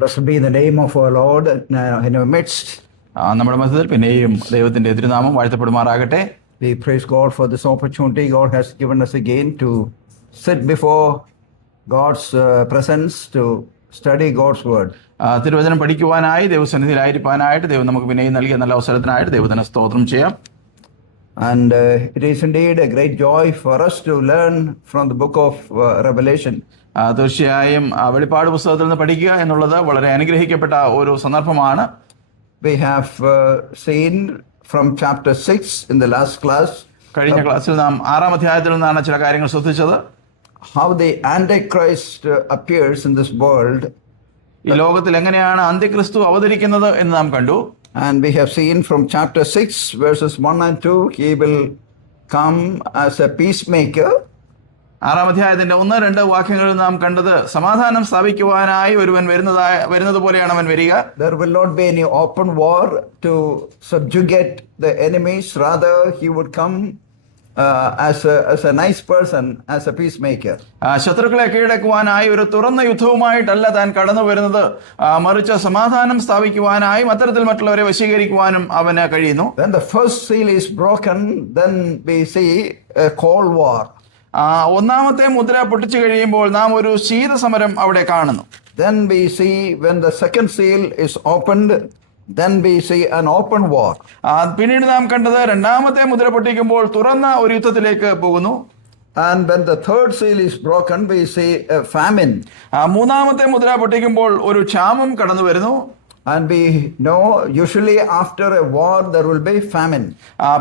Blessed be the name of our Lord in our midst. നമ്മുടെ മധ്യത്തിൽ പിന്നെയും ദൈവത്തിന്റെ തിരുനാമം വാഴ്ത്തപ്പെടുമാറാകട്ടെ. We praise God for this opportunity God has given us again to sit before God's presence to study God's word. തിരുവചനം പഠിക്കുവാനായി ദൈവസന്നിധിയിലായിരിക്കാനായിട്ട് ദൈവം നമുക്ക് പിന്നെയും നൽകിയ നല്ല അവസരത്തിനായിട്ട് ദൈവത്തിന് സ്തോത്രം ചെയ്യാം. And it is indeed a great joy for us to learn from the book of Revelation. തീർച്ചയായും വെളിപ്പാട് പുസ്തകത്തിൽ നിന്ന് പഠിക്കുക എന്നുള്ളത് വളരെ അനുഗ്രഹിക്കപ്പെട്ട ഒരു സന്ദർഭമാണ്. We have seen from chapter 6 in the last class. കഴിഞ്ഞ ക്ലാസ്സിൽ നാം 6-ാം അധ്യായത്തിൽ നിന്നാണ് ചില കാര്യങ്ങൾ ശ്രദ്ധിച്ചത്. How the Antichrist appears in this world. ഈ ലോകത്തിൽ എങ്ങനെയാണ് അന്ത്യക്രിസ്തു അവതരിക്കുന്നത് എന്ന് നാം കണ്ടു. And we have seen from chapter 6 verses 1 and 2, he will come as a peacemaker. 6-ാം അധ്യായത്തിന്റെ 1-2 വാക്യങ്ങളിൽ നാം കണ്ടത് സമാധാനം സ്ഥാപിക്കുവാനായി ഒരുവൻ വരുന്നത് പോലെയാണ് അവൻ വരിക. There will not be any open war to subjugate the enemies. Rather, he would come as a nice person, as a peacemaker. ശത്രുക്കളെ കീഴടക്കുവാനായി ഒരു തുറന്ന യുദ്ധവുമായിട്ടല്ല താൻ കടന്നു വരുന്നത്, മറിച്ച് സമാധാനം സ്ഥാപിക്കുവാനായും അത്തരത്തിൽ മറ്റുള്ളവരെ വശീകരിക്കുവാനും അവന് കഴിയുന്നു. When the first seal is broken, then we see a cold war. 1-ാമത്തെ മുദ്ര പൊട്ടിച്ചു കഴിയുമ്പോൾ നാം ഒരു ശീതസമരം അവിടെ കാണുന്നു. Then we see when the second seal is opened, then we see an open war. പിന്നീട് നാം കണ്ടത് 2-ാമത്തെ മുദ്ര പൊട്ടിക്കുമ്പോൾ തുറന്ന ഒരു യുദ്ധത്തിലേക്ക് പോകുന്നു. And when the third seal is broken, we see a famine. 3-ാമത്തെ മുദ്ര പൊട്ടിക്കുമ്പോൾ ഒരു ക്ഷാമം കടന്നു വരുന്നു. And we know usually after a war there will be famine.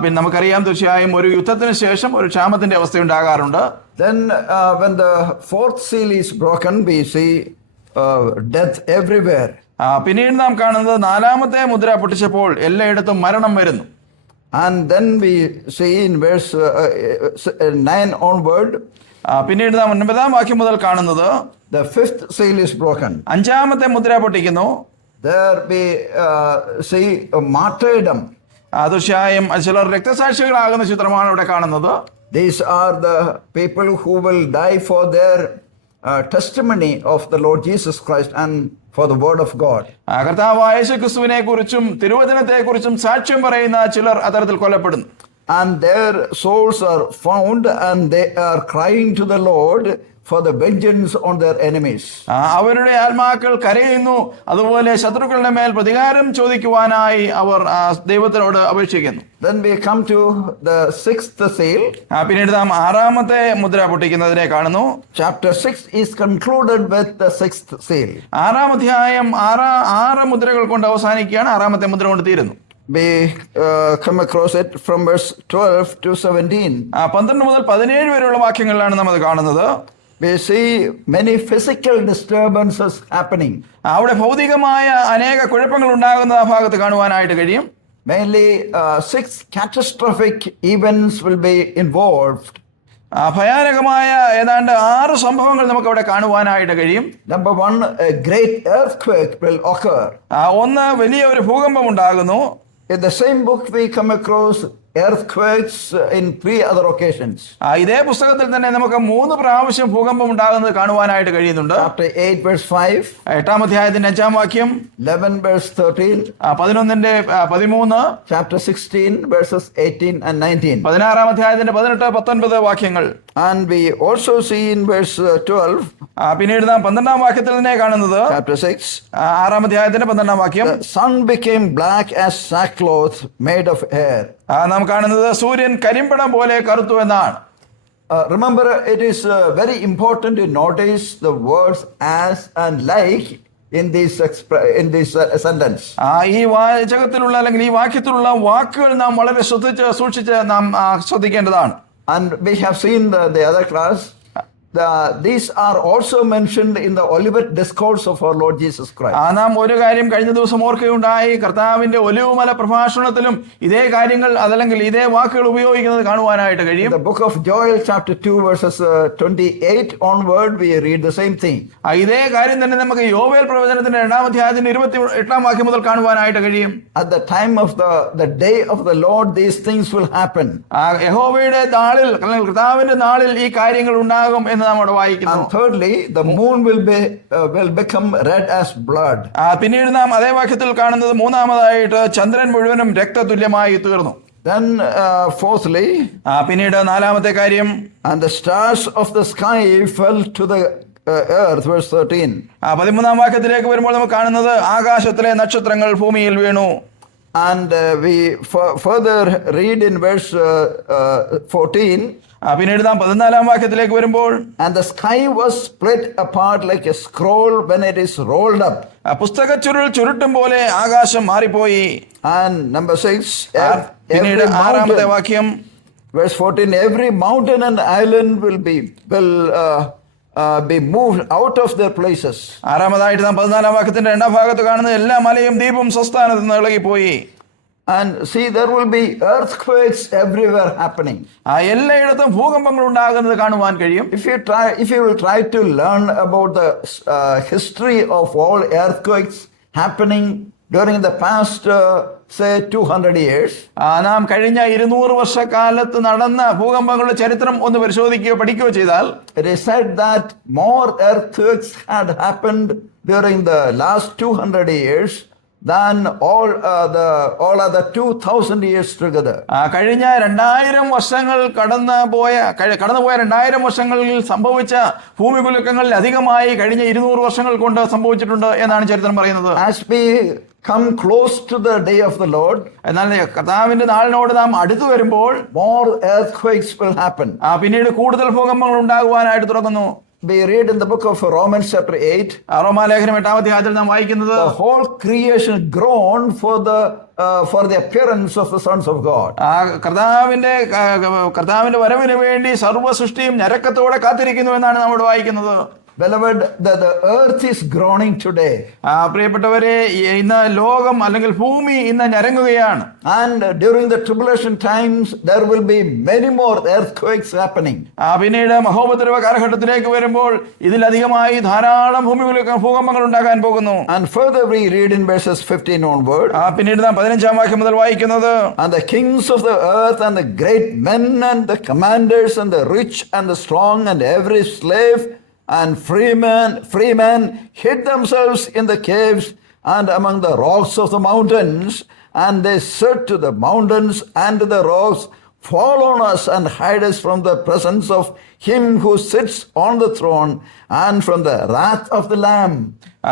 പിന്നെ നമുക്കറിയാം തീർച്ചയായും ഒരു യുദ്ധത്തിന് ശേഷം ഒരു ക്ഷാമത്തിന്റെ അവസ്ഥ ഉണ്ടാകാറുണ്ട്. Then when the fourth seal is broken, we see death everywhere. പിന്നീട് നാം കാണുന്നത് 4-ാമത്തെ മുദ്ര പൊട്ടിച്ചപ്പോൾ എല്ലായിടത്തും മരണം വരുന്നു. And then we see in verse 9 onward, പിന്നീട് നാം 9-ാം വാക്യം മുതൽ കാണുന്നത് the fifth seal is broken. 5-ാമത്തെ മുദ്ര പൊട്ടിക്കുന്നു. There we see a martyrdom. തീർച്ചയായും ചിലർ രക്തസാക്ഷികളാകുന്ന ചിത്രമാണ് ഇവിടെ കാണുന്നത്. These are the people who will die for their testimony of the Lord Jesus Christ and for the word of God. കർത്താവായ യേശുക്രിസ്തുവിനെ കുറിച്ചും തിരുവചനത്തെ കുറിച്ചും സാക്ഷ്യം പറയുന്ന ചിലർ അത്തരത്തിൽ കൊല്ലപ്പെടുന്നു. And their souls are found and they are crying to the Lord for the vengeance on their enemies. അവരുടെ ആത്മാക്കൾ കരയുന്നു, അതുപോലെ ശത്രുക്കളുടെ മേൽ പ്രതികാരം ചോദിക്കുവാനായി അവർ ദൈവത്തിനോട് അപേക്ഷിക്കുന്നു. Then we come to the sixth seal. പിന്നീട് നാം 6-ാമത്തെ മുദ്ര പൊട്ടിക്കുന്നതിനെ കാണുന്നു. Chapter 6 is concluded with the sixth seal. 6-ാം അധ്യായം 6 മുദ്രകൾ കൊണ്ട് അവസാനിക്കുകയാണ്. 6-ാമത്തെ മുദ്ര കൊണ്ട് തീരുന്നു. We come across it from verse 12 to 17. 12 മുതൽ 17 വരെയുള്ള വാക്യങ്ങളിലാണ് നമ്മൾ കാണുന്നത്. We see many physical disturbances happening. അവിടെ ഭൗതികമായ അനേക കുഴപ്പങ്ങൾ ഉണ്ടാകുന്ന ആ ഭാഗത്ത് കാണുവാനായിട്ട് കഴിയും. Mainly 6 catastrophic events will be involved. ഭയാനകമായ ഏതാണ്ട് 6 സംഭവങ്ങൾ നമുക്ക് അവിടെ കാണുവാനായിട്ട് കഴിയും. Number 1, a great earthquake will occur. ഒന്ന്, വലിയ ഒരു ഭൂകമ്പം ഉണ്ടാകുന്നു. In the same book we come across earthquakes in 3 other occasions. ഇതേ പുസ്തകത്തിൽ തന്നെ നമുക്ക് 3 പ്രാവശ്യം ഭൂകമ്പം ഉണ്ടാകുന്നത് കാണുവാനായിട്ട് കഴിയുന്നുണ്ട്. Chapter 8 verse 5, 8-ാം അധ്യായത്തിന്റെ 5-ാം വാക്യം, 11 verse 13, 11-ന്റെ 13, chapter 16 verses 18 and 19. 16-ാം അധ്യായത്തിന്റെ 18, 19 വാക്യങ്ങൾ. And we also see in verse 12, പിന്നീട് നാം 12-ാം വാക്യത്തിൽ തന്നെ കാണുന്നത് chapter 6, 6-ാം അധ്യായത്തിന്റെ 12-ാം വാക്യം, the sun became black as sackcloth made of hair. നാം കാണുന്നത് സൂര്യൻ കരിമ്പടം പോലെ കറുത്തു എന്നാണ്. Remember, it is very important to notice the words as and like in this sentence. ഈ വാചകത്തിലുള്ള അല്ലെങ്കിൽ ഈ വാക്യത്തിലുള്ള വാക്കുകൾ നാം വളരെ സൂക്ഷിച്ച് നാം ശ്രദ്ധിക്കേണ്ടതാണ്. And we have seen the other class. These are also mentioned in the Olivet Discourse of our Lord Jesus Christ. നാം ഒരു കാര്യം കഴിഞ്ഞ ദിവസം ഓർക്കുകയുണ്ടായി. കർത്താവിന്റെ ഒലിവുമല പ്രഭാഷണത്തിലും ഇതേ കാര്യങ്ങൾ അതല്ലെങ്കിൽ ഇതേ വാക്കുകൾ ഉപയോഗിക്കുന്നത് കാണുവാനായിട്ട് കഴിയും. In the book of Joel chapter 2 verses 28 onward we read the same thing. ഇതേ കാര്യം തന്നെ നമുക്ക് യോവേൽ പ്രവചനത്തിന്റെ 2-ാം അധ്യായത്തിന്റെ 28-ാം വാക്യം മുതൽ കാണുവാനായിട്ട് കഴിയും. At the time of the day of the Lord these things will happen. യഹോവയുടെ നാളിൽ അല്ലെങ്കിൽ കർത്താവിന്റെ നാളിൽ ഈ കാര്യങ്ങൾ ഉണ്ടാകും എന്ന് നാം അവിടെ വായിക്കുന്നു. And thirdly, the moon will become red as blood. പിന്നീട് നാം അതേ വാക്യത്തിൽ കാണുന്നത് മൂന്നാമതായിട്ട് ചന്ദ്രൻ മുഴുവനും രക്തതുല്യമായി തീർന്നു. Then fourthly, പിന്നീട് നാലാമത്തെ കാര്യം, and the stars of the sky fell to the earth, verse 13. 13-ാം വാക്യത്തിലേക്ക് വരുമ്പോൾ നമുക്ക് കാണുന്നത് ആകാശത്തിലെ നക്ഷത്രങ്ങൾ ഭൂമിയിൽ വീണു. And we further read in verse 14. പിന്നീട് നാം 14-ാം വാക്യത്തിലേക്ക് വരുമ്പോൾ, And the sky was split apart like a scroll when it is rolled up. പുസ്തകച്ചുരുൾ ചുരുട്ടും പോലെ ആകാശം മാറിപ്പോയി. And number 6, പിന്നീട് 6-ാമത്തെ വാക്യം, verse 14, every mountain and island will be moved out of their places. 6-ാമതായിട്ട് നാം 14-ാം വാക്യത്തിന്റെ 2-ാം ഭാഗത്ത് കാണുന്നത് എല്ലാ മലയും ദ്വീപും സ്വസ്ഥാനത്ത് നിന്ന് ഇളകിപ്പോയി. And see, there will be earthquakes everywhere happening. എല്ലായിടത്തും ഭൂകമ്പങ്ങൾ ഉണ്ടാകുന്നത് കാണുവാൻ കഴിയും. If you will try to learn about the history of all earthquakes happening during the past say 200 years, നാം കഴിഞ്ഞ 200 വർഷക്കാലത്ത് നടന്ന ഭൂകമ്പങ്ങളുടെ ചരിത്രം ഒന്ന് പരിശോധിക്കുകയോ പഠിക്കുകയോ ചെയ്താൽ, it is said that more earthquakes had happened during the last 200 years than all other 2000 years together. കഴിഞ്ഞ 2000 വർഷങ്ങൾ കടന്നുപോയ 2000 വർഷങ്ങളിൽ സംഭവിച്ച ഭൂമികുലുക്കങ്ങളിൽ അധികമായി കഴിഞ്ഞ 200 വർഷങ്ങൾ കൊണ്ട് സംഭവിച്ചിട്ടുണ്ട് എന്നാണ് ചരിത്രം പറയുന്നത്. As we come close to the day of the Lord, എന്നാൽ കർത്താവിന്റെ നാളിനോട് നാം അടുത്തു വരുമ്പോൾ more earthquakes will happen. പിന്നീട് കൂടുതൽ ഭൂകമ്പങ്ങൾ ഉണ്ടാകുവാനായിട്ട് തുടങ്ങുന്നു. We read in the book of Romans chapter 8, റോമാലേഖനം 8-ാം അധ്യായത്തിൽ നാം വായിക്കുന്നത്, the whole creation groaned for the appearance of the sons of God. കർത്താവിന്റെ വരവിന് വേണ്ടി സർവ്വ സൃഷ്ടിയും ഞരക്കത്തോടെ കാത്തിരിക്കുന്നു എന്നാണ് നമ്മൾ വായിക്കുന്നത്. Beloved, the earth is groaning today. പ്രിയപ്പെട്ടവരെ, ഇന്ന് ലോകം അല്ലെങ്കിൽ ഭൂമി ഇന്ന് ഞരങ്ങുകയാണ്. And during the tribulation times there will be many more earthquakes happening. പിന്നീട് മഹോപദ്രവ കാലഘട്ടത്തിലേക്ക് വരുമ്പോൾ ഇതിലധികമായി ധാരാളം ഭൂകമ്പങ്ങൾ ഉണ്ടാകാൻ പോകുന്നു. And further we read in verses 15 onward. പിന്നീട് നാം 15-ാം വാക്യം മുതൽ വായിക്കുന്നത്, And the kings of the earth and the great men and the commanders and the rich and the strong and every slave and freemen hid themselves in the caves and among the rocks of the mountains, and they said to the mountains and to the rocks, fall on us and hide us from the presence of him who sits on the throne and from the wrath of the Lamb.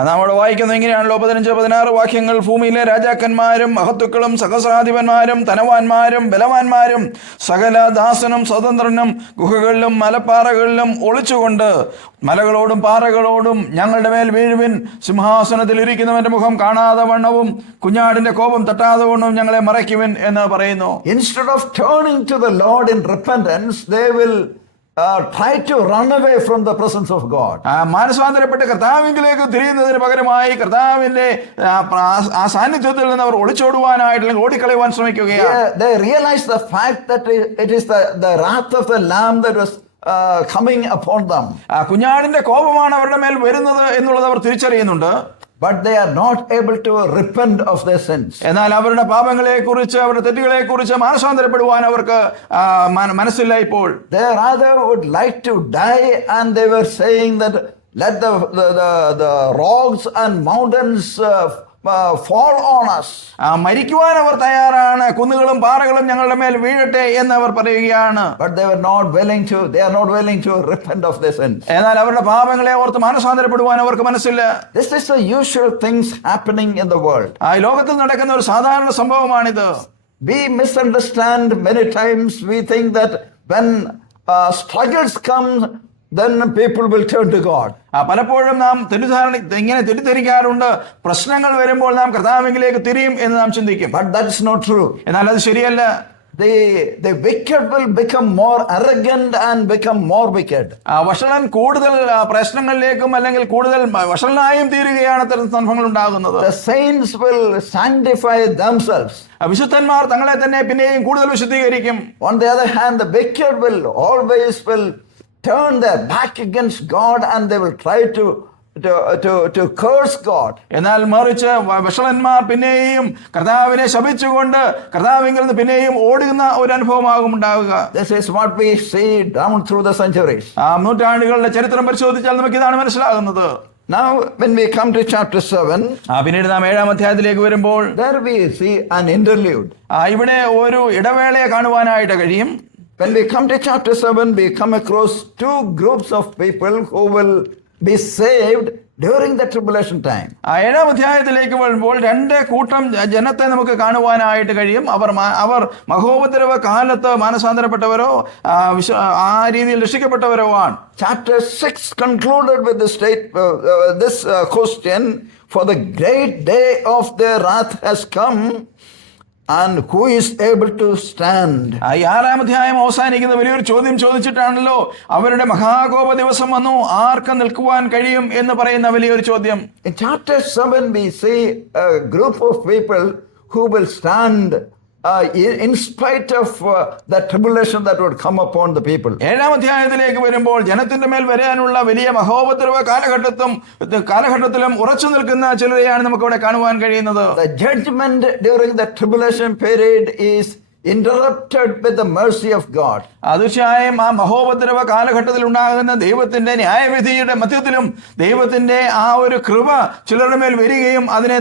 നമ്മുടെ വായിക്കുന്നത് ഇങ്ങനെയാണല്ലോ. 15-16 വാക്യങ്ങൾ, ഭൂമിയിലെ രാജാക്കന്മാരും മഹത്തുക്കളും സഹസ്രാധിപന്മാരും ധനവാന്മാരും ബലവാന്മാരും സകല ദാസനും സ്വതന്ത്രനും ഗുഹകളിലും മലപ്പാറകളിലും ഒളിച്ചുകൊണ്ട് മലകളോടും പാറകളോടും ഞങ്ങളുടെ മേൽ വീഴുവിൻ, സിംഹാസനത്തിൽ ഇരിക്കുന്നവന്റെ മുഖം കാണാതെ വണ്ണവും കുഞ്ഞാടിന്റെ കോപം തട്ടാതെ വണ്ണവും ഞങ്ങളെ മറയ്ക്കുവിൻ എന്ന് പറയുന്നു. Instead of turning to the Lord in repentance, they will try to run away from the presence of God. മാനസാന്തരപ്പെട്ട് കർത്താവിലേക്ക് തിരിയുന്നതിന് പകരമായി കർത്താവിന്റെ സാന്നിധ്യത്തിൽ നിന്ന് അവർ ഒളിച്ചോടുവാനായിട്ട് അല്ലെങ്കിൽ ഓടിക്കളയുവാൻ ശ്രമിക്കുകയാണ്. They realize the fact that it is the wrath of the Lamb that was coming upon them. കുഞ്ഞാടിന്റെ കോപമാണ് അവരുടെ മേൽ വരുന്നത് എന്നുള്ളത് അവർ തിരിച്ചറിയുന്നുണ്ട്. But they are not able to repent of their sins. എന്നാൽ അവരുടെ പാപങ്ങളെ കുറിച്ച് അവരുടെ തെറ്റുകളെ കുറിച്ച് മാനസാന്തരപ്പെടുവാൻ അവർക്ക് മനസ്സില്ല. ഇപ്പോൾ They rather would like to die, and they were saying that let the rocks and mountains fall on us. മരിക്കുവാൻ അവർ തയ്യാറാണ്, കുന്നുകളും പാറകളും ഞങ്ങളുടെ മേൽ വീഴട്ടെ എന്ന് അവർ പറയുകയാണ്. But they are not willing to repent of their sins. എന്നാൽ അവരുടെ പാപങ്ങളെ ഓർത്ത് മാനസാന്തരപ്പെടുവാൻ അവർക്ക് മനസ്സില്ല. This is the usual things happening in the world. ലോകത്തിൽ നടക്കുന്ന ഒരു സാധാരണ സംഭവമാണിത്. We misunderstand many times. We think that when struggles come, then people will turn to God. പലപ്പോഴും നാം ഇങ്ങനെ തെറ്റിദ്ധരിക്കാറുണ്ട്. പ്രശ്നങ്ങൾ വരുമ്പോൾ നാം കർത്താവിലേക്ക് തിരിയും എന്ന് നാം ചിന്തിക്കും. But that's not true. എന്നാൽ അത് ശരിയല്ല. The wicked will become more arrogant and become more wicked. വഷളൻ കൂടുതൽ പ്രശ്നങ്ങളിലേക്കും അല്ലെങ്കിൽ കൂടുതൽ വഷളനായും തീരുകയാണ് അത്തരം സംഭവങ്ങൾ ഉണ്ടാകുന്നത്. The saints will sanctify themselves. വിശുദ്ധന്മാർ തങ്ങളെ തന്നെ പിന്നെയും കൂടുതൽ വിശുദ്ധീകരിക്കും. On the other hand, the wicked will always turn their back against God, and they will try to to curse God. എന്നാൽ മറിച്ച് വഷളന്മാർ പിന്നെയും കർത്താവിനെ ശപിച്ചുകൊണ്ട് കർത്താവിൽ നിന്ന് പിന്നെയും ഓടുന്ന ഒരു അനുഭവമാകും ഉണ്ടാവുക. This is what we see down through the centuries. നൂറ്റാണ്ടുകളുടെ ചരിത്രം പരിശോധിച്ചാൽ നമുക്ക് ഇതാണ് മനസ്സിലാകുന്നത്. Now, when we come to chapter 7, പിന്നീട് നാം 7-ാം അധ്യായത്തിലേക്ക് വരുമ്പോൾ there we see an interlude. ഇവിടെ ഒരു ഇടവേളയെ കാണുവാനായിട്ട് കഴിയും. When we come to chapter 7, we come across two groups of people who will be saved during the tribulation time. 7-ാം അധ്യായത്തിലേക്ക് വരുമ്പോൾ രണ്ട് കൂട്ടം ജനത്തെ നമുക്ക് കാണുവാനായിട്ട് കഴിയും. അവർ മഹോപദ്രവ കാലത്ത് മാനസാന്തരപ്പെട്ടവരോ ആ രീതിയിൽ രക്ഷിക്കപ്പെട്ടവരോ ആണ്. Chapter 6 concluded with this question, for the great day of their wrath has come, and who is able to stand? 6-ാം അധ്യായം അവസാനിക്കുന്ന വലിയൊരു ചോദ്യം ചോദിച്ചിട്ടാണല്ലോ, അവരുടെ മഹാകോപ ദിവസം വന്നു, ആർക്ക് നിൽക്കുവാൻ കഴിയും എന്ന് പറയുന്ന വലിയൊരു ചോദ്യം. In chapter 7 we see a group of people who will stand in spite of the tribulation that would come upon the people. 7-ാം അധ്യായത്തിലേക്ക് വരുമ്പോൾ ജനത്തിന്റെ മേൽ വരാനുള്ള വലിയ മഹോപദ്രവ കാലഘട്ടത്തിലും ഉറച്ചു നിൽക്കുന്ന ചിലരെയാണ് നമുക്ക് ഇവിടെ കാണുവാൻ കഴിയുന്നത്. The judgment during the tribulation period is interrupted with the mercy of God. തീർച്ചയായും ആ മഹോപദ്രവ കാലഘട്ടത്തിൽ ഉണ്ടാകുന്ന ദൈവത്തിന്റെ ന്യായവിധിയുടെ മധ്യത്തിലും ദൈവത്തിന്റെ ആ ഒരു കൃപ ചിലരുടെ മേൽ വരികയും അതിനെ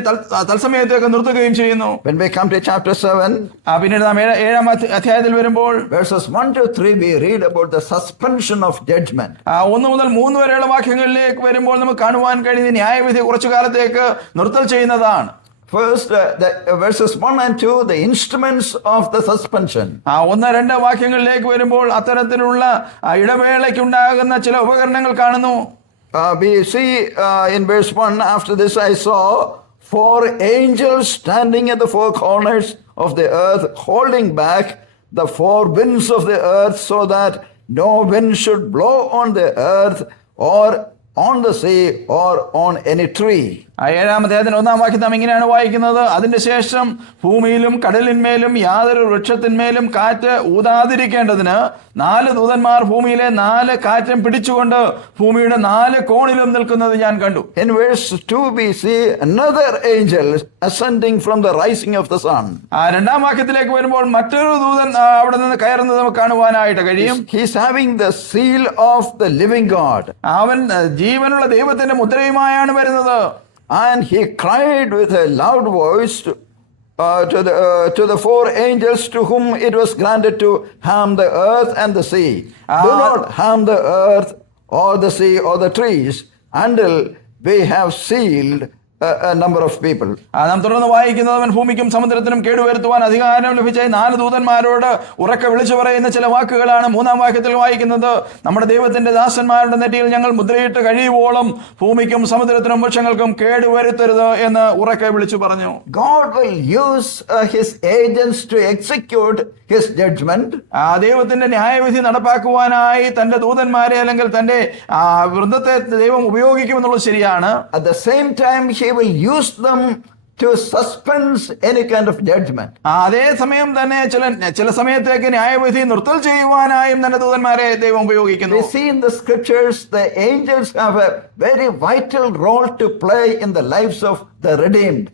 തത്സമയത്തേക്ക് നിർത്തുകയും ചെയ്യുന്നു. When we come to chapter 7, പിന്നീട് നാം 7-ാം അധ്യായത്തിൽ വരുമ്പോൾ verses 1 to 3 we read about the suspension of judgment. 1 മുതൽ 3 വരെയുള്ള വാക്യങ്ങളിലേക്ക് വരുമ്പോൾ നമുക്ക് കാണുവാൻ കഴിയുന്ന ന്യായവിധി കുറച്ചു കാലത്തേക്ക് നിർത്തൽ ചെയ്യുന്നതാണ്. First, verses 1 and 2, the instruments of the suspension. 1-2 വാക്യങ്ങളിലേക്ക് വരുമ്പോൾ അത്തരത്തിലുള്ള ഇടവേളയ്ക്ക് ഉണ്ടാകുന്ന ചില ഉപകരണങ്ങൾ കാണുന്നു. We see in verse 1, after this I saw 4 angels standing at the 4 corners of the earth, holding back the 4 winds of the earth, so that no wind should blow on the earth or on the sea or on any tree. 7-ാം അധ്യായത്തിന് 1-ാം വാക്യം നാം ഇങ്ങനെയാണ് വായിക്കുന്നത്, അതിന്റെ ശേഷം ഭൂമിയിലും കടലിന്മേലും യാതൊരു വൃക്ഷത്തിന്മേലും കാറ്റ് ഊതാതിരിക്കേണ്ടതിന് 4 ദൂതന്മാർ ഭൂമിയിലെ 4 കാറ്റും പിടിച്ചുകൊണ്ട് ഭൂമിയുടെ 4 കോണിലും നിൽക്കുന്നത് ഞാൻ കണ്ടു. In verse 2 we see another angel ascending from the rising of the sun. 2-ാം വാക്യത്തിലേക്ക് വരുമ്പോൾ മറ്റൊരു ദൂതൻ അവിടെ നിന്ന് കയറുന്നത് നമുക്ക് കാണുവാനായിട്ട് കഴിയും. He's having the seal of the living God. അവൻ ജീവനുള്ള ദൈവത്തിന്റെ മുദ്രയുമായാണ് വരുന്നത്. And he cried with a loud voice to the 4 angels to whom it was granted to harm the earth and the sea. Do not harm the earth or the sea or the trees until we have sealed a number of people. നാം തുടർന്ന് വായിക്കുന്നത്, അവൻ ഭൂമിക്കും സമുദ്രത്തിനും കേടുവരുത്തുവാൻ അധികാരം ലഭിച്ച 4 ദൂതന്മാരോട് ഉറക്കെ വിളിച്ചു പറയുന്ന ചില വാക്കുകളാണ് 3-ാം വാക്യത്തിൽ വായിക്കുന്നത്. നമ്മുടെ ദൈവത്തിന്റെ ദാസന്മാരുടെ നെറ്റിയിൽ ഞങ്ങൾ മുദ്രയിട്ട് കഴിയുവോളം ഭൂമിക്കും സമുദ്രത്തിനും വൃക്ഷങ്ങൾക്കും കേടുവരുത്തരുത് എന്ന് ഉറക്കെ വിളിച്ചു പറഞ്ഞു. God will use his agents to execute his judgment. ദൈവത്തിന്റെ ന്യായവിധി നടപ്പാക്കുവാനായി തന്റെ ദൂതന്മാരെ അല്ലെങ്കിൽ തന്റെ വൃന്ദത്തെ ദൈവം ഉപയോഗിക്കുമെന്നുള്ളത് ശരിയാണ്. At the same time he will use them to suspend any kind of judgment. അതേ സമയം തന്നെ ചില സമയത്തേക്ക് ന്യായവിധി നിർത്തൽ ചെയ്യുവാനായും തന്നെ ദൂതന്മാരെ ദൈവം ഉപയോഗിക്കുന്നു. We see in the scriptures the angels have a very vital role to play in the lives of the redeemed.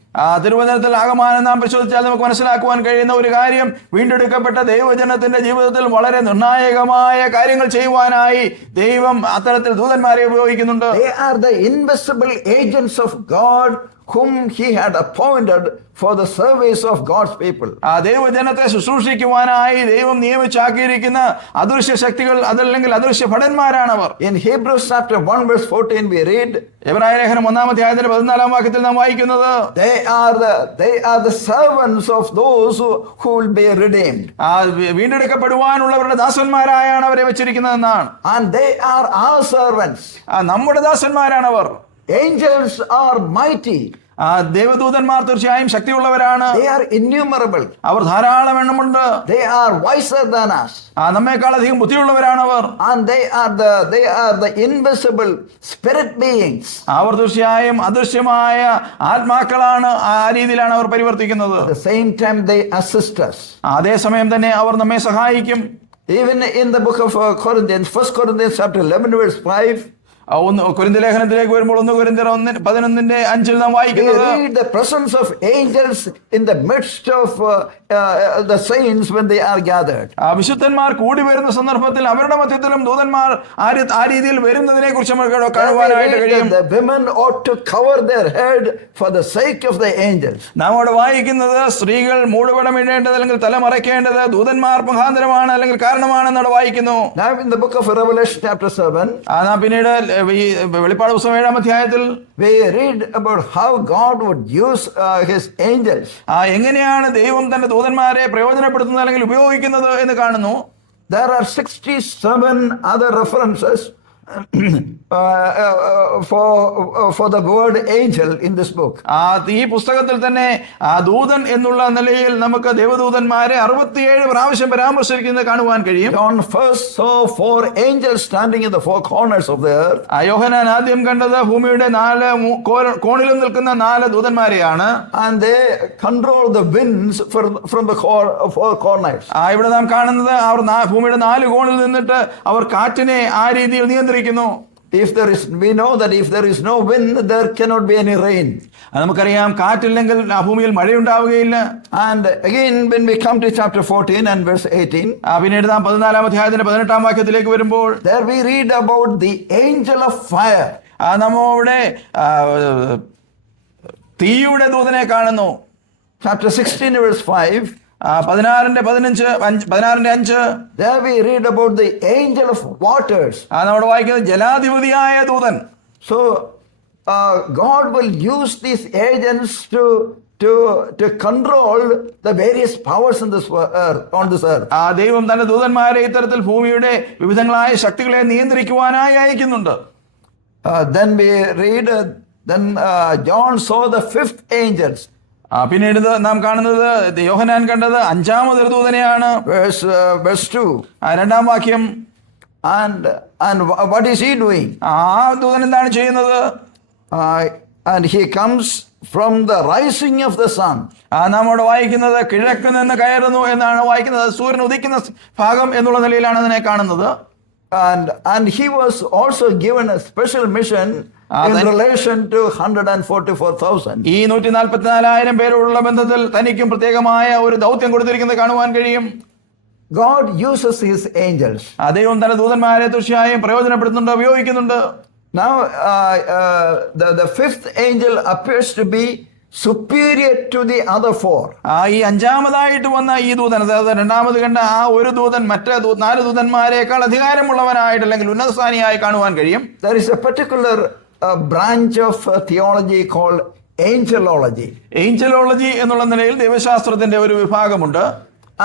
തിരുവചനത്തിൽ ആകമാനം നാം പരിശോധിച്ചാൽ നമുക്ക് മനസ്സിലാക്കുവാൻ കഴിയുന്ന ഒരു കാര്യം, വീണ്ടെടുക്കപ്പെട്ട ദൈവജനത്തിന്റെ ജീവിതത്തിൽ വളരെ നിർണായകമായ കാര്യങ്ങൾ ചെയ്യുവാനായി ദൈവം അത്തരത്തിൽ ദൂതന്മാരെ ഉപയോഗിക്കുന്നുണ്ട്. They are the invisible agents of God whom he had appointed for the service of God's people. ദൈവജനത്തെ ശുശ്രൂഷിക്കുവാനായി ദൈവം നിയമിച്ചാക്കിയിരിക്കുന്ന അദൃശ്യ ശക്തികൾ, അതല്ലെങ്കിൽ അദൃശ്യ ഭടന്മാരാണവർ. In Hebrews chapter 1 verse 14 we read, എബ്രായ ലേഖനം 1-ാം അധ്യായത്തിന്റെ 14-ാം വാക്യത്തിൽ നാം വായിക്കുന്നത്, they are the servants of those who will be redeemed. വീണ്ടെടുക്കപ്പെടുവാനുള്ളവരുടെ ദാസന്മാരായാണ് അവരെ വെച്ചിരിക്കുന്നതെന്നാണ്. And they are our servants. നമ്മുടെ ദാസന്മാരാണവർ. Angels are mighty. ദേവദൂതന്മാർ തീർച്ചയായും ശക്തിയുള്ളവരാണ്. They are innumerable. അവർ ധാരാളം എണ്ണമുണ്ട്. They are wiser than us. നമ്മേക്കാൾ അധികം ബുദ്ധിയുള്ളവരാണ് അവർ. And they are the invisible spirit beings. അവർ തീർച്ചയായും അദൃശ്യമായ ആത്മാക്കളാണ്. ആ രീതിയിലാണ് അവർ പരിവർത്തിക്കുന്നത്. At the same time they assist us. അതേസമയം തന്നെ അവർ നമ്മെ സഹായിക്കും. Even in the book of Corinthians, 1 Corinthians chapter 11 verse 5, കൊരിന്ത്യർ ലേഖനത്തിലേക്ക് വരുമ്പോൾ 1 കൊരിന്ത്യർ 11:5 നാം We വായിക്കുന്നത് read the presence of angels in the midst of the saints when they are gathered. വിശുദ്ധന്മാർ കൂടി വരുന്ന സന്ദർഭത്തിൽ അവരുടെ മധ്യത്തിലും ദൂതന്മാർ ആ രീതിയിൽ വരുന്നതിനെ കുറിച്ച് നമുക്ക് കാണുവാനായിട്ട് കഴിയും. The women ought to cover their head for the sake of the angels. നാം അവിടെ വായിക്കുന്നത് സ്ത്രീകൾ മൂടുപടം ഇടേണ്ടത് അല്ലെങ്കിൽ തല മറയ്ക്കേണ്ടത് ദൂതന്മാർ മുഖാന്തരമാണ് അല്ലെങ്കിൽ കാരണമാണെന്നവിടെ വായിക്കുന്നു. Now in the book of Revelation chapter 7, നാം പിന്നീട് ഈ വെളിപ്പാട് പുസ്തകം 7-ാം അധ്യായത്തിൽ we read about how God would use his angels. എങ്ങനെയാണ് ദൈവം തന്റെ ദൂതന്മാരെ പ്രയോജനപ്പെടുത്തുന്നത് അല്ലെങ്കിൽ ഉപയോഗിക്കുന്നത് എന്ന് കാണുന്നു. There are 67 other references for the word angel in this book. ഈ പുസ്തകത്തിൽ തന്നെ ദൂതൻ എന്നുള്ള നിലയിൽ നമുക്ക് ദേവദൂതന്മാരെ 67 പ്രാവശ്യം പരാമർശിക്കുന്നത് കാണുവാൻ കഴിയും. John first saw 4 angels standing in the 4 corners of the earth. യോഹന്നാൻ ആദ്യം കണ്ടത് ഭൂമിയുടെ 4 കോണിലും നിൽക്കുന്ന 4 ദൂതന്മാരെയാണ്. And they control the winds from the 4 corners. ഇവിടെ നാം കാണുന്നത് അവർ ഭൂമിയുടെ 4 കോണിൽ നിന്നിട്ട് അവർ കാറ്റിനെ ആ രീതിയിൽ നിയന്ത്രിക്കുന്നു. We know that if there is no wind, there cannot be any rain. നമുക്കറിയാം കാറ്റില്ലെങ്കിൽ ഭൂമിയിൽ മഴയുണ്ടാവുകയില്ല. And again when we come to chapter 14 and verse 18, പിന്നീട് നാം 14-ാം അധ്യായത്തിന്റെ 18-ാം വാക്യത്തിലേക്ക് വരുമ്പോൾ there we read about the angel of fire. നമ്മവിടെ തീയുടെ ദൂതനെ കാണുന്നു. Chapter 16 verse 5, 16:5 there we read about the angel of waters. നമ്മുടെ വായിക്കുന്നത് ജലാധിപതിയായ ദൂതൻ. So God will use these agents to control the various powers on this earth. ദൈവം തന്റെ ദൂതന്മാരെ ഇത്തരത്തിൽ ഭൂമിയുടെ വിവിധങ്ങളായ ശക്തികളെ നിയന്ത്രിക്കുവാനായി അയക്കുന്നുണ്ട്. Then we read John saw the 5th angels. പിന്നീട് നാം കാണുന്നത് യോഹന്നാൻ കണ്ടത് 5-ാമതൊരു ദൂതനെയാണ്. Verse 2. 2-ാം വാക്യം. And what is he doing? ദൂതൻ എന്താണ് ചെയ്യുന്നത്? And he comes from the rising of the sun. നാം അവിടെ വായിക്കുന്നത് കിഴക്ക് നിന്ന് കയറുന്നു എന്നാണ് വായിക്കുന്നത്. സൂര്യൻ ഉദിക്കുന്ന ഭാഗം എന്നുള്ള നിലയിലാണ് അതിനെ കാണുന്നത്. And he was also given a special mission in relation to 144,000. ഈ 144,000 പേരോടുള്ള ബന്ധത്തിൽ തനിക്കും പ്രത്യേകമായ ഒരു ദൗത്യം കൊടുത്തിരിക്കുന്നത് കാണുവാൻ കഴിയും. God uses his angels. ദൈവം തന്റെ ദൂതന്മാരെ തീർച്ചയായും പ്രയോജനപ്പെടുത്തുന്നുണ്ട്, ഉപയോഗിക്കുന്നുണ്ട്. Now the 5th angel appears to be superior to the other 4. ഈ 5-ാമതായിട്ട് വന്ന ഈ ദൂതൻ, അതായത് 2-ാമത് കണ്ട ആ ഒരു ദൂതൻ മറ്റ് 4 ദൂതന്മാരെക്കാൾ അധികാരമുള്ളവനായിട്ട് അല്ലെങ്കിൽ ഉന്നതസ്ഥാനിയായി കാണുവാൻ കഴിയും. There is a particular branch of theology called angelology. Angelology എന്നുള്ള നിലയിൽ ദൈവശാസ്ത്രത്തിന്റെ ഒരു വിഭാഗമുണ്ട്.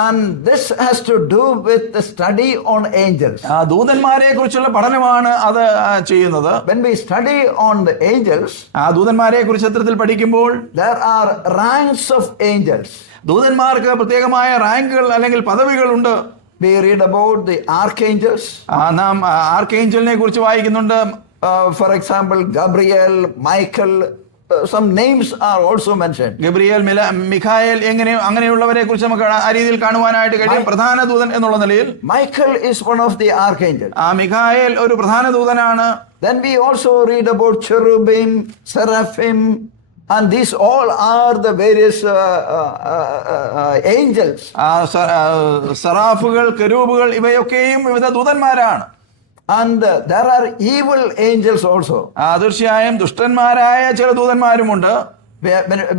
And this has to do with the study on angels. ദൂതന്മാരെ കുറിച്ചുള്ള പഠനമാണ് അത് ചെയ്യുന്നത്. When we study on the angels, ദൂതന്മാരെ കുറിച്ച് ചിത്രത്തിൽ പഠിക്കുമ്പോൾ there are ranks of angels. ദൂതന്മാർക്ക് പ്രത്യേകമായ റാങ്കുകൾ അല്ലെങ്കിൽ പദവികളുണ്ട്. We read about the archangels. നാം ആർക്കേഞ്ചലിനെ കുറിച്ച് വായിക്കുന്നുണ്ട്. For example, Gabriel, Michael, some names are also mentioned. Gabriel, Mikhael അങ്ങനെയുള്ളവരെ കുറിച്ച് നമുക്ക് ആ രീതിയിൽ കാണുവാനായിട്ട് കഴിയും. പ്രധാന ദൂതൻ എന്നുള്ള നിലയിൽ Michael is one of the archangels. Mikhael ഒരു പ്രധാന ദൂതനാണ്. Then we also read about cherubim, seraphim, and these all are the various angels. സറാഫുകൾ, കെരൂബുകൾ ഇവയൊക്കെയും വിവിധ ദൂതന്മാരാണ്. And there are evil angels also. തീർച്ചയായും ദുഷ്ടന്മാരായ ചില ദൂതന്മാരുമുണ്ട്.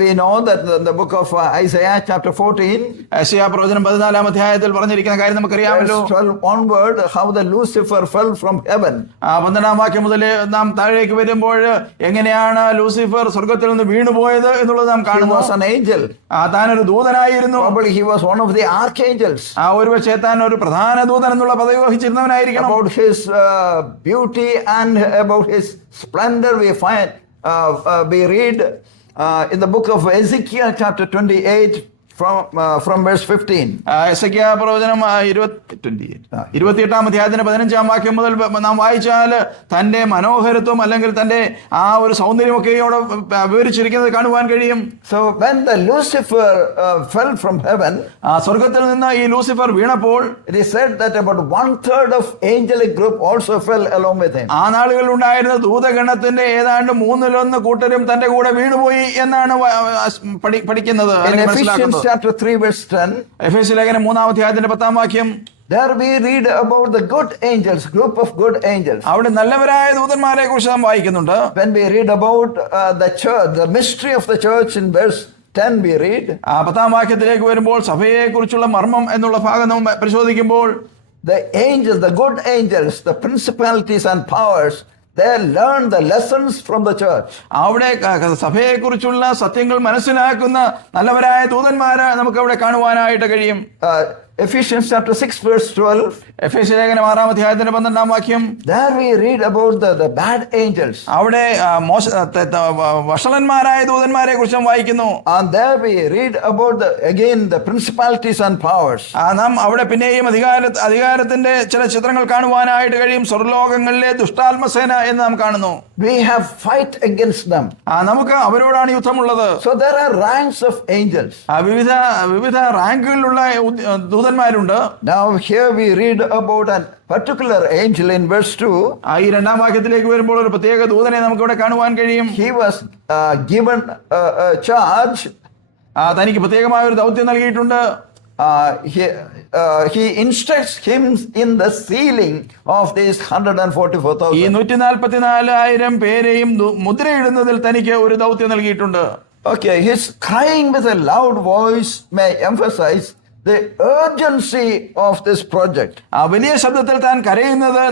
We know that the book of Isaiah chapter 14, യെശയ്യാ പ്രവചനം 14-ാം അധ്യായത്തിൽ പറഞ്ഞിരിക്കുന്ന കാര്യം നമുക്കറിയാമല്ലോ. 12 onward, how the Lucifer fell from heaven. 12-ാം വാക്യം മുതൽ നാം താഴേക്ക് വരുമ്പോൾ എങ്ങനെയാണ് ലൂസിഫർ സ്വർഗത്തിൽ നിന്ന് വീണുപോയത് എന്നുള്ളത് നാം He കാണുന്നു. was an angel. താനൊരു ദൂതനായിരുന്നു. Probably he was one of the archangels. ഒരുപക്ഷേ താൻ ഒരു പ്രധാന ദൂതൻ എന്നുള്ള പദവി വഹിച്ചിരുന്നവനായിരിക്കണം. About his beauty and about his splendor we read in the book of Ezekiel chapter 28 from verse 15. എസെക്കിയാ പ്രവചനം 28 അധ്യായത്തിന്റെ 15 വാക്യം മുതൽ നാം വായിച്ചാൽ തന്റെ മനോഹരത്വം അല്ലെങ്കിൽ തന്റെ ആ ഒരു സൗന്ദര്യമൊക്കെയോടെ വിവരിച്ചിരിക്കുന്നത് കാണുവാൻ കഴിയും. So when the Lucifer fell from heaven, സ്വർഗത്തിൽ നിന്ന് ഈ ലൂസിഫർ വീണപ്പോൾ it is said that about 1/3 of angelic group also fell along with him. ആ നാളുകളിൽ ഉണ്ടായിരുന്ന ദൂതഗണത്തിന്റെ ഏതാണ്ട് 1/3 കൂട്ടരും തന്റെ കൂടെ വീണുപോയി എന്നാണ് പഠിക്കുന്നത്. In Ephesians chapter 3 verse 10, എഫേസ്യ ലേഖനം 3 അധ്യായത്തിന്റെ 10 വാക്യം, there we read about the good angels, group of good angels. അവിടെ നല്ലവരായ ദൂതന്മാരെ കുറിച്ച് നാം വായിക്കുന്നുണ്ട്. When we read about the church, the mystery of the church in verse 10 we read, 10 വാക്യത്തിലേക്ക് വരുമ്പോൾ സഭയെ കുറിച്ചുള്ള മർമ്മം എന്നുള്ള ഭാഗം നാം പരിശോധിക്കുമ്പോൾ the angels, the good angels, the principalities and powers, they learn the lessons from the church. അവിടെ സഭയെ കുറിച്ചുള്ള സത്യങ്ങൾ മനസ്സിലാക്കുന്ന നല്ലവരായ ദൂതന്മാരെ നമുക്ക് അവിടെ കാണുവാനായിട്ട് കഴിയും. Ephesians chapter 6 verse 12, എഫേസ്യ ലേഖനം 6 അധ്യായത്തിന്റെ 12 വാക്യം, there we read about the bad angels. അവിടെ വഷളന്മാരായ ദൂതന്മാരെ കുറിച്ച് നാം വായിക്കുന്നു. And there we read about the principalities and powers. നാം അവിടെ പിന്നെയും അധികാരത്തിന്റെ ചില ചിത്രങ്ങൾ കാണുവാനായിട്ട് കഴിയും. സ്വർലോകങ്ങളിലെ ദുഷ്ടാത്മസേന എന്ന് നാം കാണുന്നു. We have fight against them. നമുക്ക് അവരോടാണ് യുദ്ധമുള്ളത്. So there are ranks of angels. വിവിധ റാങ്കുകളിലുള്ള ദൂതന്മാരുണ്ട്. Now here we read about a particular angel in verse 2. ഈ 2 വാക്യത്തിലേക്ക് വരുമ്പോൾ ഒരു പ്രത്യേക ദൂതനെ നമുക്ക് ഇവിടെ കാണുവാൻ കഴിയും. He was given a charge. തനിക്ക് പ്രത്യേകമായ ഒരു ദൗത്യം നൽകിയിട്ടുണ്ട്. He instructs him in the sealing of these 144,000. ഈ 144,000 പേരെയും മുദ്രയിടുന്നതിൽ തനിക്ക് ഒരു ദൗത്യം നൽകിയിട്ടുണ്ട്. Okay, his crying with a loud voice may emphasize the urgency of this project. വലിയ ശബ്ദത്തിൽ താൻ കരയുന്നത്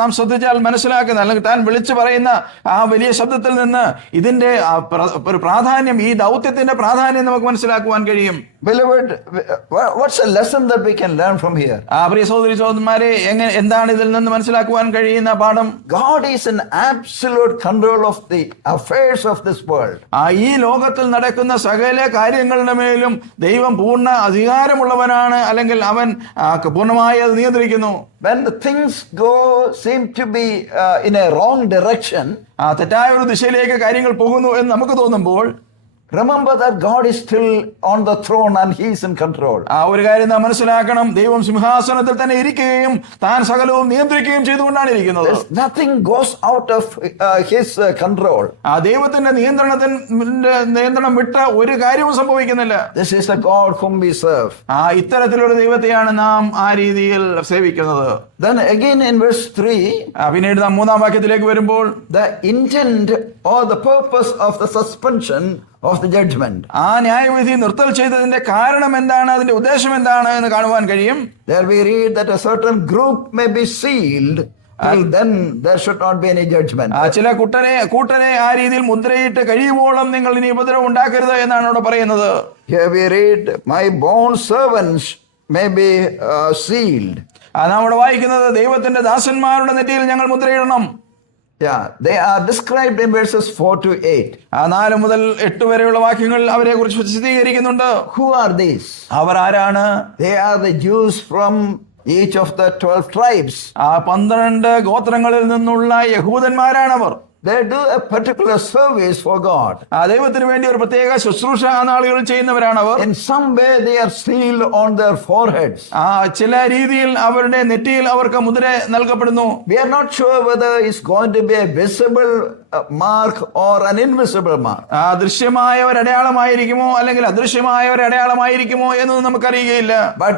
നാം ശ്രദ്ധിച്ചാൽ മനസ്സിലാക്കുന്ന, അല്ലെങ്കിൽ താൻ വിളിച്ചു പറയുന്ന ആ വലിയ ശബ്ദത്തിൽ നിന്ന് ഇതിന്റെ ഒരു പ്രാധാന്യം, ഈ ദൗത്യത്തിന്റെ പ്രാധാന്യം നമുക്ക് മനസ്സിലാക്കുവാൻ കഴിയും. Beloved, what's a lesson that we can learn from here? പ്രിയ സഹോദരി സഹോദരന്മാരെ, എന്താണ് ഇതിൽ നിന്ന് മനസ്സിലാക്കുവാൻ കഴിയുന്ന പാഠം? God is in absolute control of the affairs of this world. ഈ ലോകത്തിൽ നടക്കുന്ന സകല കാര്യങ്ങളുടെ മേലും ദൈവം പൂർണ്ണ അധികാരമുള്ളവനാണ്, അല്ലെങ്കിൽ അവൻ പൂർണ്ണമായി അത് നിയന്ത്രിക്കുന്നു. When the things seem to be in a wrong direction, തെറ്റായ ഒരു ദിശയിലേക്ക് കാര്യങ്ങൾ പോകുന്നു എന്ന് നമുക്ക് തോന്നുമ്പോൾ, remember that God is still on the throne and He is in control. ഒരു കാര്യം നാം മനസ്സിലാക്കണം, ദൈവം സിംഹാസനത്തിൽ തന്നെ ഇരിക്കുകയും താൻ സകലവും നിയന്ത്രിക്കുകയും ചെയ്തുകൊണ്ടാണ് ഇരിക്കുന്നത്. Nothing goes out of His control. ദൈവത്തിന്റെ നിയന്ത്രണം വിട്ട ഒരു കാര്യവും സംഭവിക്കുന്നില്ല. This is the God whom we serve. ഇത്തരത്തിലൊരു ദൈവത്തെയാണ് നാം ആ രീതിയിൽ സേവിക്കുന്നത്. Then again in verse 3, പിന്നീട് നാം 3 വാക്യത്തിലേക്ക് വരുമ്പോൾ, the intent or the purpose of the suspension of the judgment. ന്യായവിധി നിർത്തൽ ചെയ്തതിന്റെ കാരണം എന്താണ്, അതിന്റെ ഉദ്ദേശം എന്താണ് എന്ന് കാണുവാൻ കഴിയും. There we read that a certain group may be sealed, and then there should not be any judgment. ചില കൂട്ടരെ ആ രീതിയിൽ മുദ്രയിട്ട് കഴിയുവോളം നിങ്ങൾ ഇനി ഉപദ്രവം ഉണ്ടാക്കരുത് എന്നാണ് അവിടെ പറയുന്നത്. Here we read, my bond servants may be sealed. നാം അവിടെ വായിക്കുന്നത്, ദൈവത്തിന്റെ ദാസന്മാരുടെ നെറ്റിയിൽ ഞങ്ങൾ മുദ്രയിടണം. Yeah, they are described in verses 4 to 8. 4 മുതൽ 8 വരെയുള്ള വാക്യങ്ങൾ അവരെ കുറിച്ച് വിശദീകരിക്കുന്നുണ്ട്. Who are these? അവർ ആരാണ്? They are the Jews from each of the 12 tribes. 12 ഗോത്രങ്ങളിൽ നിന്നുള്ള യഹൂദന്മാരാണവർ. They do a particular service for God. ദൈവത്തിന് വേണ്ടി ഒരു പ്രത്യേക ശുശ്രൂഷ ആ നാളുകളിൽ ചെയ്യുന്നവരാണവർ. In some way they are sealed on their foreheads. ചില രീതിയിൽ അവരുടെ നെറ്റിയിൽ അവർക്ക് മുദ്ര നൽകപ്പെടുന്നു. We are not sure whether it's going to be a visible mark or an invisible mark. ദൃശ്യമായ ഒരു അടയാളമായിരിക്കുമോ അല്ലെങ്കിൽ അദൃശ്യമായ ഒരു അടയാളമായിരിക്കുമോ എന്നൊന്നും നമുക്കറിയുകയില്ല. But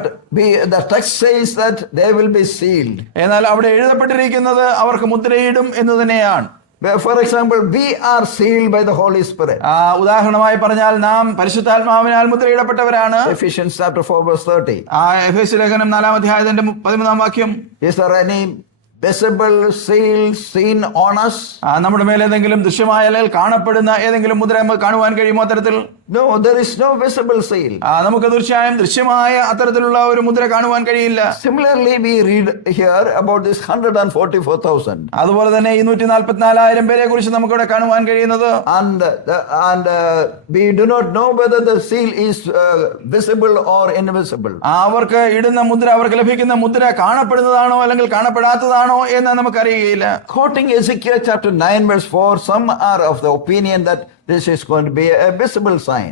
the text says that they will be sealed. എന്നാൽ അവിടെ എഴുതപ്പെട്ടിരിക്കുന്നത് അവർക്ക് മുദ്രയിടും എന്ന് തന്നെയാണ്. For example, we are sealed by the Holy Spirit. ഉദാഹരണമായി പറഞ്ഞാൽ നാം പരിശുദ്ധാത്മാവിനാൽ മുദ്രയിടപ്പെട്ടവരാണ്. Ephesians chapter 4 verse 30. എഫേസ്യ ലേഖനം 4 അധ്യായത്തിന്റെ 13 വാക്യം. Is there any visible seal seen on us? നമ്മുടെ മേൽ ഏതെങ്കിലും ദൃശ്യമായ അല്ലെങ്കിൽ കാണപ്പെടുന്ന ഏതെങ്കിലും മുദ്ര നമുക്ക് കാണുവാൻ കഴിയുമോ അത്തരത്തിൽ? No, there is no visible seal. നമുക്ക് തീർച്ചയായും ദൃശ്യമായ അത്തരത്തിലുള്ള ഒരു മുദ്ര കാണുവാൻ കഴിയില്ല. Similarly, we read here about this 144,000. അതുപോലെ തന്നെ 244,000 പേരെ കുറിച്ച് നമുക്കിവിടെ കാണുവാൻ കഴിയുന്നത്. And we do not know whether the seal is visible or invisible. അവർക്ക് ഇടുന്ന മുദ്ര, അവർക്ക് ലഭിക്കുന്ന മുദ്ര കാണപ്പെടുന്നതാണോ അല്ലെങ്കിൽ കാണപ്പെടാത്തതാണോ എന്ന് നമുക്കറിയുകയില്ല. Quoting Ezekiel chapter 9 verse 4, some are of the opinion that this is going to be a visible sign.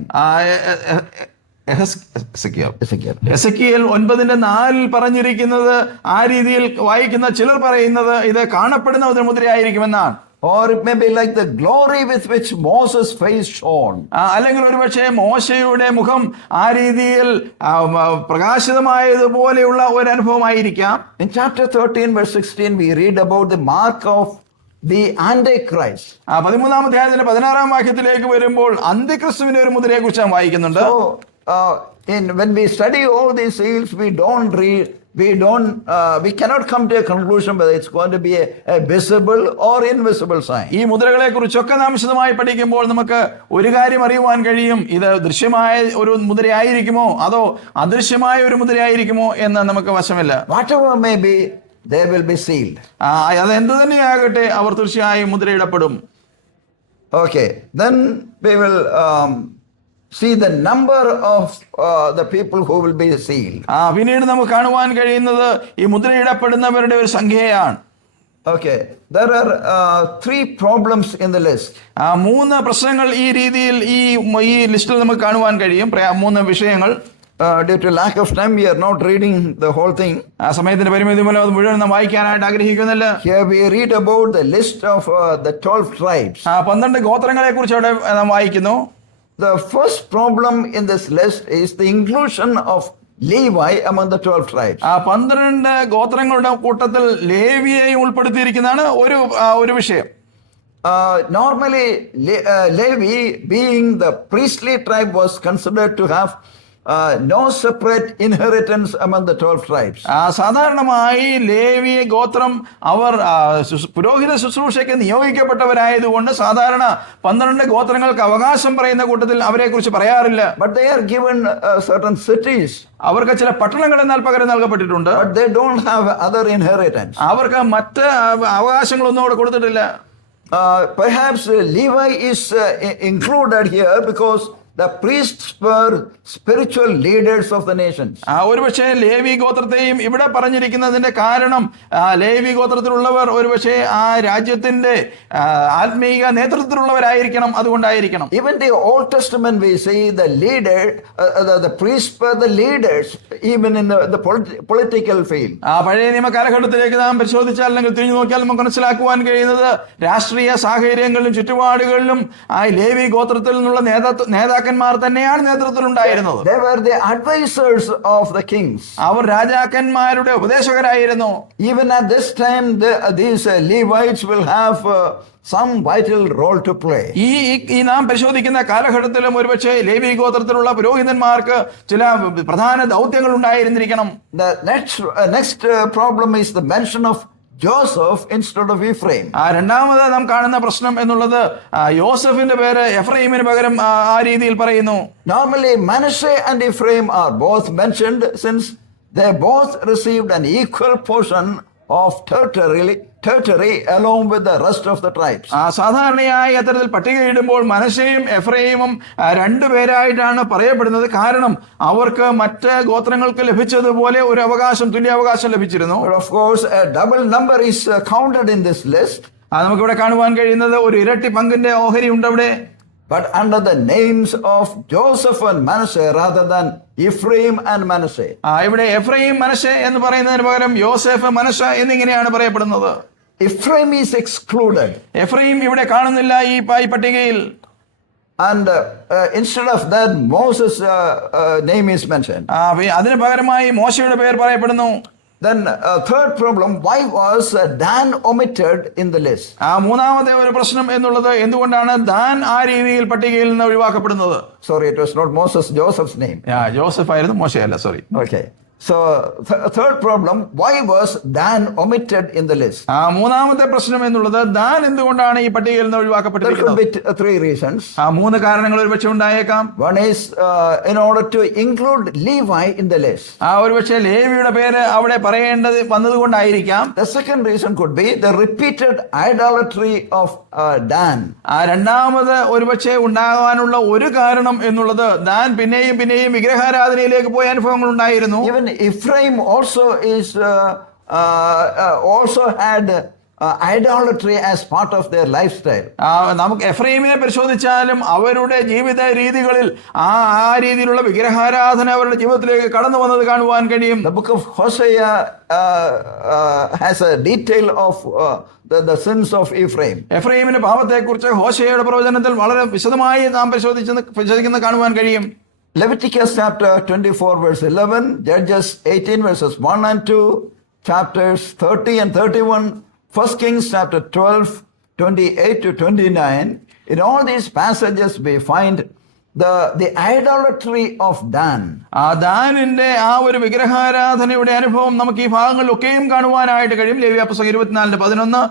Ezekiel 9:4 പറഞ്ഞിരിക്കുന്നത് ആ രീതിയിൽ വായിക്കുന്ന ചിലർ പറയുന്നത് ഇത് കാണപ്പെടുന്ന ഒരു മുദ്രയായിരിക്കുമെന്നാണ്. Or it may be like the glory with which Moses' face shone. അല്ലെങ്കിൽ ഒരുപക്ഷെ മോശയുടെ മുഖം ആ രീതിയിൽ പ്രകാശിതമായതുപോലെയുള്ള ഒരു അനുഭവമായിരിക്കാം. In chapter 13 verse 16 we read about the mark of the Antichrist. 13-ാം അധ്യായത്തിന്റെ 16-ാം വാക്യത്തിലേക്ക് വരുമ്പോൾ അന്തിക്രിസ്തുവിന്റെ ഒരു മുദ്രയെ കുറിച്ച് നാം വായിക്കുന്നുണ്ട്. So when we study all these seals, we cannot come to a conclusion whether it's going to be a visible or invisible sign. ഈ മുദ്രകളെ കുറിച്ചൊക്കെ നാം വിശദമായി പഠിക്കുമ്പോൾ നമുക്ക് ഒരു കാര്യം അറിയുവാൻ കഴിയും, ഇത് ദൃശ്യമായ ഒരു മുദ്രയായിരിക്കുമോ അതോ അദൃശ്യമായ ഒരു മുദ്രയായിരിക്കുമോ എന്ന് നമുക്ക് വശമില്ല. Whatever may be, they will be sealed. അത് എന്ത് തന്നെയാകട്ടെ അവർ തീർച്ചയായും മുദ്രയിടപ്പെടും. Okay, then we will see the number of the people who will be sealed. പിന്നീട് നമുക്ക് കാണുവാൻ കഴിയുന്നത് ഈ മുദ്രയിടപ്പെടുന്നവരുടെ ഒരു സംഖ്യയാണ്. Okay, there are 3 problems in the list. 3 പ്രശ്നങ്ങൾ ഈ രീതിയിൽ ഈ ലിസ്റ്റിൽ നമുക്ക് കാണുവാൻ കഴിയും. 3 വിഷയങ്ങൾ. Due to lack of time, we are not reading the whole thing. സമയത്തിന്റെ പരിമിതി മൂലം അത് മുഴുവൻ നാം വായിക്കാനായിട്ട് ആഗ്രഹിക്കുന്നില്ല. Here we read about the list of the 12 tribes. 12 ഗോത്രങ്ങളെ കുറിച്ച് അവിടെ നാം വായിക്കുന്നു. The first problem in this list is the inclusion of Levi among the 12 tribes. 12 ഗോത്രങ്ങളുടെ കൂട്ടത്തിൽ ലേവിയെയും ഉൾപ്പെടുത്തിയിരിക്കുന്നതാണ് ഒരു വിഷയം. Normally, Levi, being the priestly tribe, was considered to have no separate inheritance among the 12 tribes. സാധാരണമായി ലേവി ഗോത്രം അവർ പുരോഹിത ശുശ്രൂഷയ്ക്ക് നിയോഗിക്കപ്പെട്ടവരായതുകൊണ്ട് സാധാരണ 12 ഗോത്രങ്ങൾക്ക് അവകാശം പറയുന്ന കൂട്ടത്തിൽ അവരെ കുറിച്ച് പറയാറില്ല. But they are given certain cities. അവർക്ക് ചില പട്ടണങ്ങൾ എന്നാൽ പകരം നൽകപ്പെട്ടിട്ടുണ്ട്. But they don't have other inheritance. അവർക്ക് മറ്റ് അവകാശങ്ങളൊന്നും അവിടെ കൊടുത്തിട്ടില്ല. Perhaps Levi is included here because the priests were spiritual leaders of the nations. ഒരുപക്ഷെ ലേവി ഗോത്രത്തെയും ഇവിടെ പറഞ്ഞിരിക്കുന്നതിന്റെ കാരണം ലേവി ഗോത്രത്തിലുള്ളവർ ഒരുപക്ഷെ ആ രാജ്യത്തിന്റെ ആത്മീയ നേതൃത്വത്തിലുള്ളവരായിരിക്കണം, അതുകൊണ്ടായിരിക്കണം. Even the Old Testament we see the leader, the priests were the leaders even in the political field. പഴയ നിയമ കാലഘട്ടത്തിലേക്ക് നാം പരിശോധിച്ചാൽ അല്ലെങ്കിൽ തിരിഞ്ഞു നോക്കിയാൽ നമുക്ക് മനസ്സിലാക്കുവാൻ കഴിയുന്നത് രാഷ്ട്രീയ സാഹചര്യങ്ങളിലും ചുറ്റുപാടുകളിലും ആ ലേവി ഗോത്രത്തിൽ നിന്നുള്ള നേതാക്കന്മാർ തന്നെയാണ് നേതൃത്വത്തിലുണ്ടായിരുന്നത്. They were the advisors of the kings. അവർ രാജാക്കന്മാരുടെ ഉപദേശകരായിരുന്നു. Even at this time these Levites will have some vital role to play. ഈ നാം പരിശോധിക്കുന്ന കാലഘട്ടത്തിലും ഒരുപക്ഷെ ലേവി ഗോത്രത്തിലുള്ള പുരോഹിതന്മാർക്ക് ചില പ്രധാന ദൗത്യങ്ങൾ ഉണ്ടായിരുന്നിരിക്കണം. The next problem is the mention of Joseph instead of Ephraim. രണ്ടാമത് നാം കാണുന്ന പ്രശ്നം എന്നുള്ളത് യോസഫിന്റെ പേര് എഫ്രൈമിന് പകരം ആ രീതിയിൽ പറയുന്നു. Normally Manasseh and Ephraim are both mentioned since they both received an equal portion of territory along with the rest of the tribes. സാധാരണയായി അത്തരത്തിൽ പട്ടികയിടുമ്പോൾ മനശ്ശെയും എഫ്രൈമും 2 പേരായിട്ടാണ് പറയപ്പെടുന്നത്. കാരണം അവർക്ക് മറ്റ് ഗോത്രങ്ങൾക്ക് ലഭിച്ചതുപോലെ ഒരു തുല്യാവകാശം ലഭിച്ചിരുന്നു. But of course a double number is counted in this list. നമുക്കിവിടെ കാണുവാൻ കഴിയുന്നത് ഒരു ഇരട്ടി പങ്കിന്റെ ഓഹരി ഉണ്ട് അവിടെ. But under the names of Joseph and Manasseh rather than Ephraim and Manasseh. ഇവിടെ എഫ്രൈം മനശ്ശെ എന്ന് പറയുന്നതിന് പകരം യോസെഫ് മനശ്ശ എന്നിങ്ങനെയാണ് പറയപ്പെടുന്നത്. Ephraim is excluded. എഫ്രൈം ഇവിടെ കാണുന്നില്ല ഈ പട്ടികയിൽ. And instead of that Moses' name is mentioned. അതിന് പകരമായി മോശയുടെ പേർ പറയപ്പെടുന്നു. Then third problem, why was Dan omitted in the list? മൂന്നാമത്തെ ഒരു പ്രശ്നം എന്നുള്ളത് എന്തുകൊണ്ടാണ് ദാൻ ആ രീതിയിൽ പട്ടികയിൽ നിന്ന് ഒഴിവാക്കപ്പെടുന്നത്? Sorry, it was not Moses, Joseph's name. Joseph ആയിരുന്നു, മോശയല്ല. Sorry. Okay. So, third problem, why was Dan omitted in the list? മൂന്നാമത്തെ പ്രശ്നം എന്നുള്ളത് ദാൻ എന്തുകൊണ്ടാണ് ഈ പട്ടികയിൽ നിന്ന് There could ഒഴിവാക്കപ്പെട്ടിരിക്കുന്നത്? be three reasons. മൂന്ന് കാരണങ്ങൾ ഒരുപക്ഷെ ഉണ്ടായേക്കാം. One is in order to include Levi in the list. ഒരുപക്ഷെ ലേവിയുടെ പേര് അവിടെ പറയേണ്ടത് വന്നതുകൊണ്ടായിരിക്കാം. The second reason could be the repeated idolatry of Dan. രണ്ടാമത് ഒരുപക്ഷെ ഉണ്ടാകാനുള്ള ഒരു കാരണം എന്നുള്ളത് ദാൻ പിന്നെയും പിന്നെയും വിഗ്രഹാരാധനയിലേക്ക് പോയ അനുഭവങ്ങൾ ഉണ്ടായിരുന്നു. Even Ephraim also also had idolatry as part of their lifestyle. നമുക്ക് എഫ്രൈമിനെ പരിശോധിച്ചാലും അവരുടെ ജീവിത രീതികളിൽ ആ രീതിയിലുള്ള വിഗ്രഹാരാധന അവരുടെ ജീവിതത്തിലേക്ക് കടന്നു വന്നത് കാണുവാൻ കഴിയും. The book of Hosea has a detail of the sins of Ephraim. എഫ്രൈമിന്റെ പാപത്തെക്കുറിച്ച് ഹോശേയുടെ പ്രവചനത്തിൽ വളരെ വിശദമായി നാം പരിശോധിക്കുന്ന കാണുവാൻ കഴിയും. Leviticus chapter 24 verse 11, Judges 18 verses 1 and 2, chapters 30 and 31, 1 Kings chapter 12, 28 to 29. In all these passages we find the idolatry of Dan. ദാനിന്റെ ഒരു വിഗ്രഹാരാധനയുടെ അനുഭവം നമുക്ക് ഈ ഭാഗങ്ങളിലൊക്കെയും കാണുവാനായിട്ട് കഴിയും. ലേവ്യ പുസ്തകം 24:11,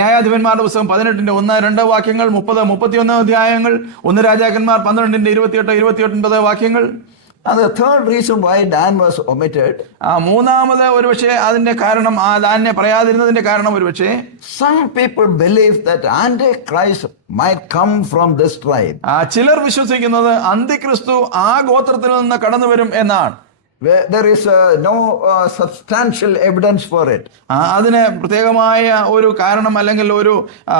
ന്യായാധിപന്മാരുടെ പുസ്തകം 18:1-2 വാക്യങ്ങൾ, 30-31 അധ്യായങ്ങൾ, 1 രാജാക്കന്മാർ 12:28-29 വാക്യങ്ങൾ. And the third reason why Dan was omitted, മൂന്നാമത് ഒരുപക്ഷെ അതിന്റെ കാരണം ദാനിനെ പറയാതിരുന്നതിന്റെ കാരണം ഒരുപക്ഷെ some people believe that Antichrist might come from this tribe. ചിലർ വിശ്വസിക്കുന്നത് അന്തിക്രിസ്തു ആ ഗോത്രത്തിൽ നിന്ന് കടന്നു വരും എന്നാണ്. There is no substantial evidence for it. അതിന് പ്രത്യേകമായ ഒരു കാരണം അല്ലെങ്കിൽ ഒരു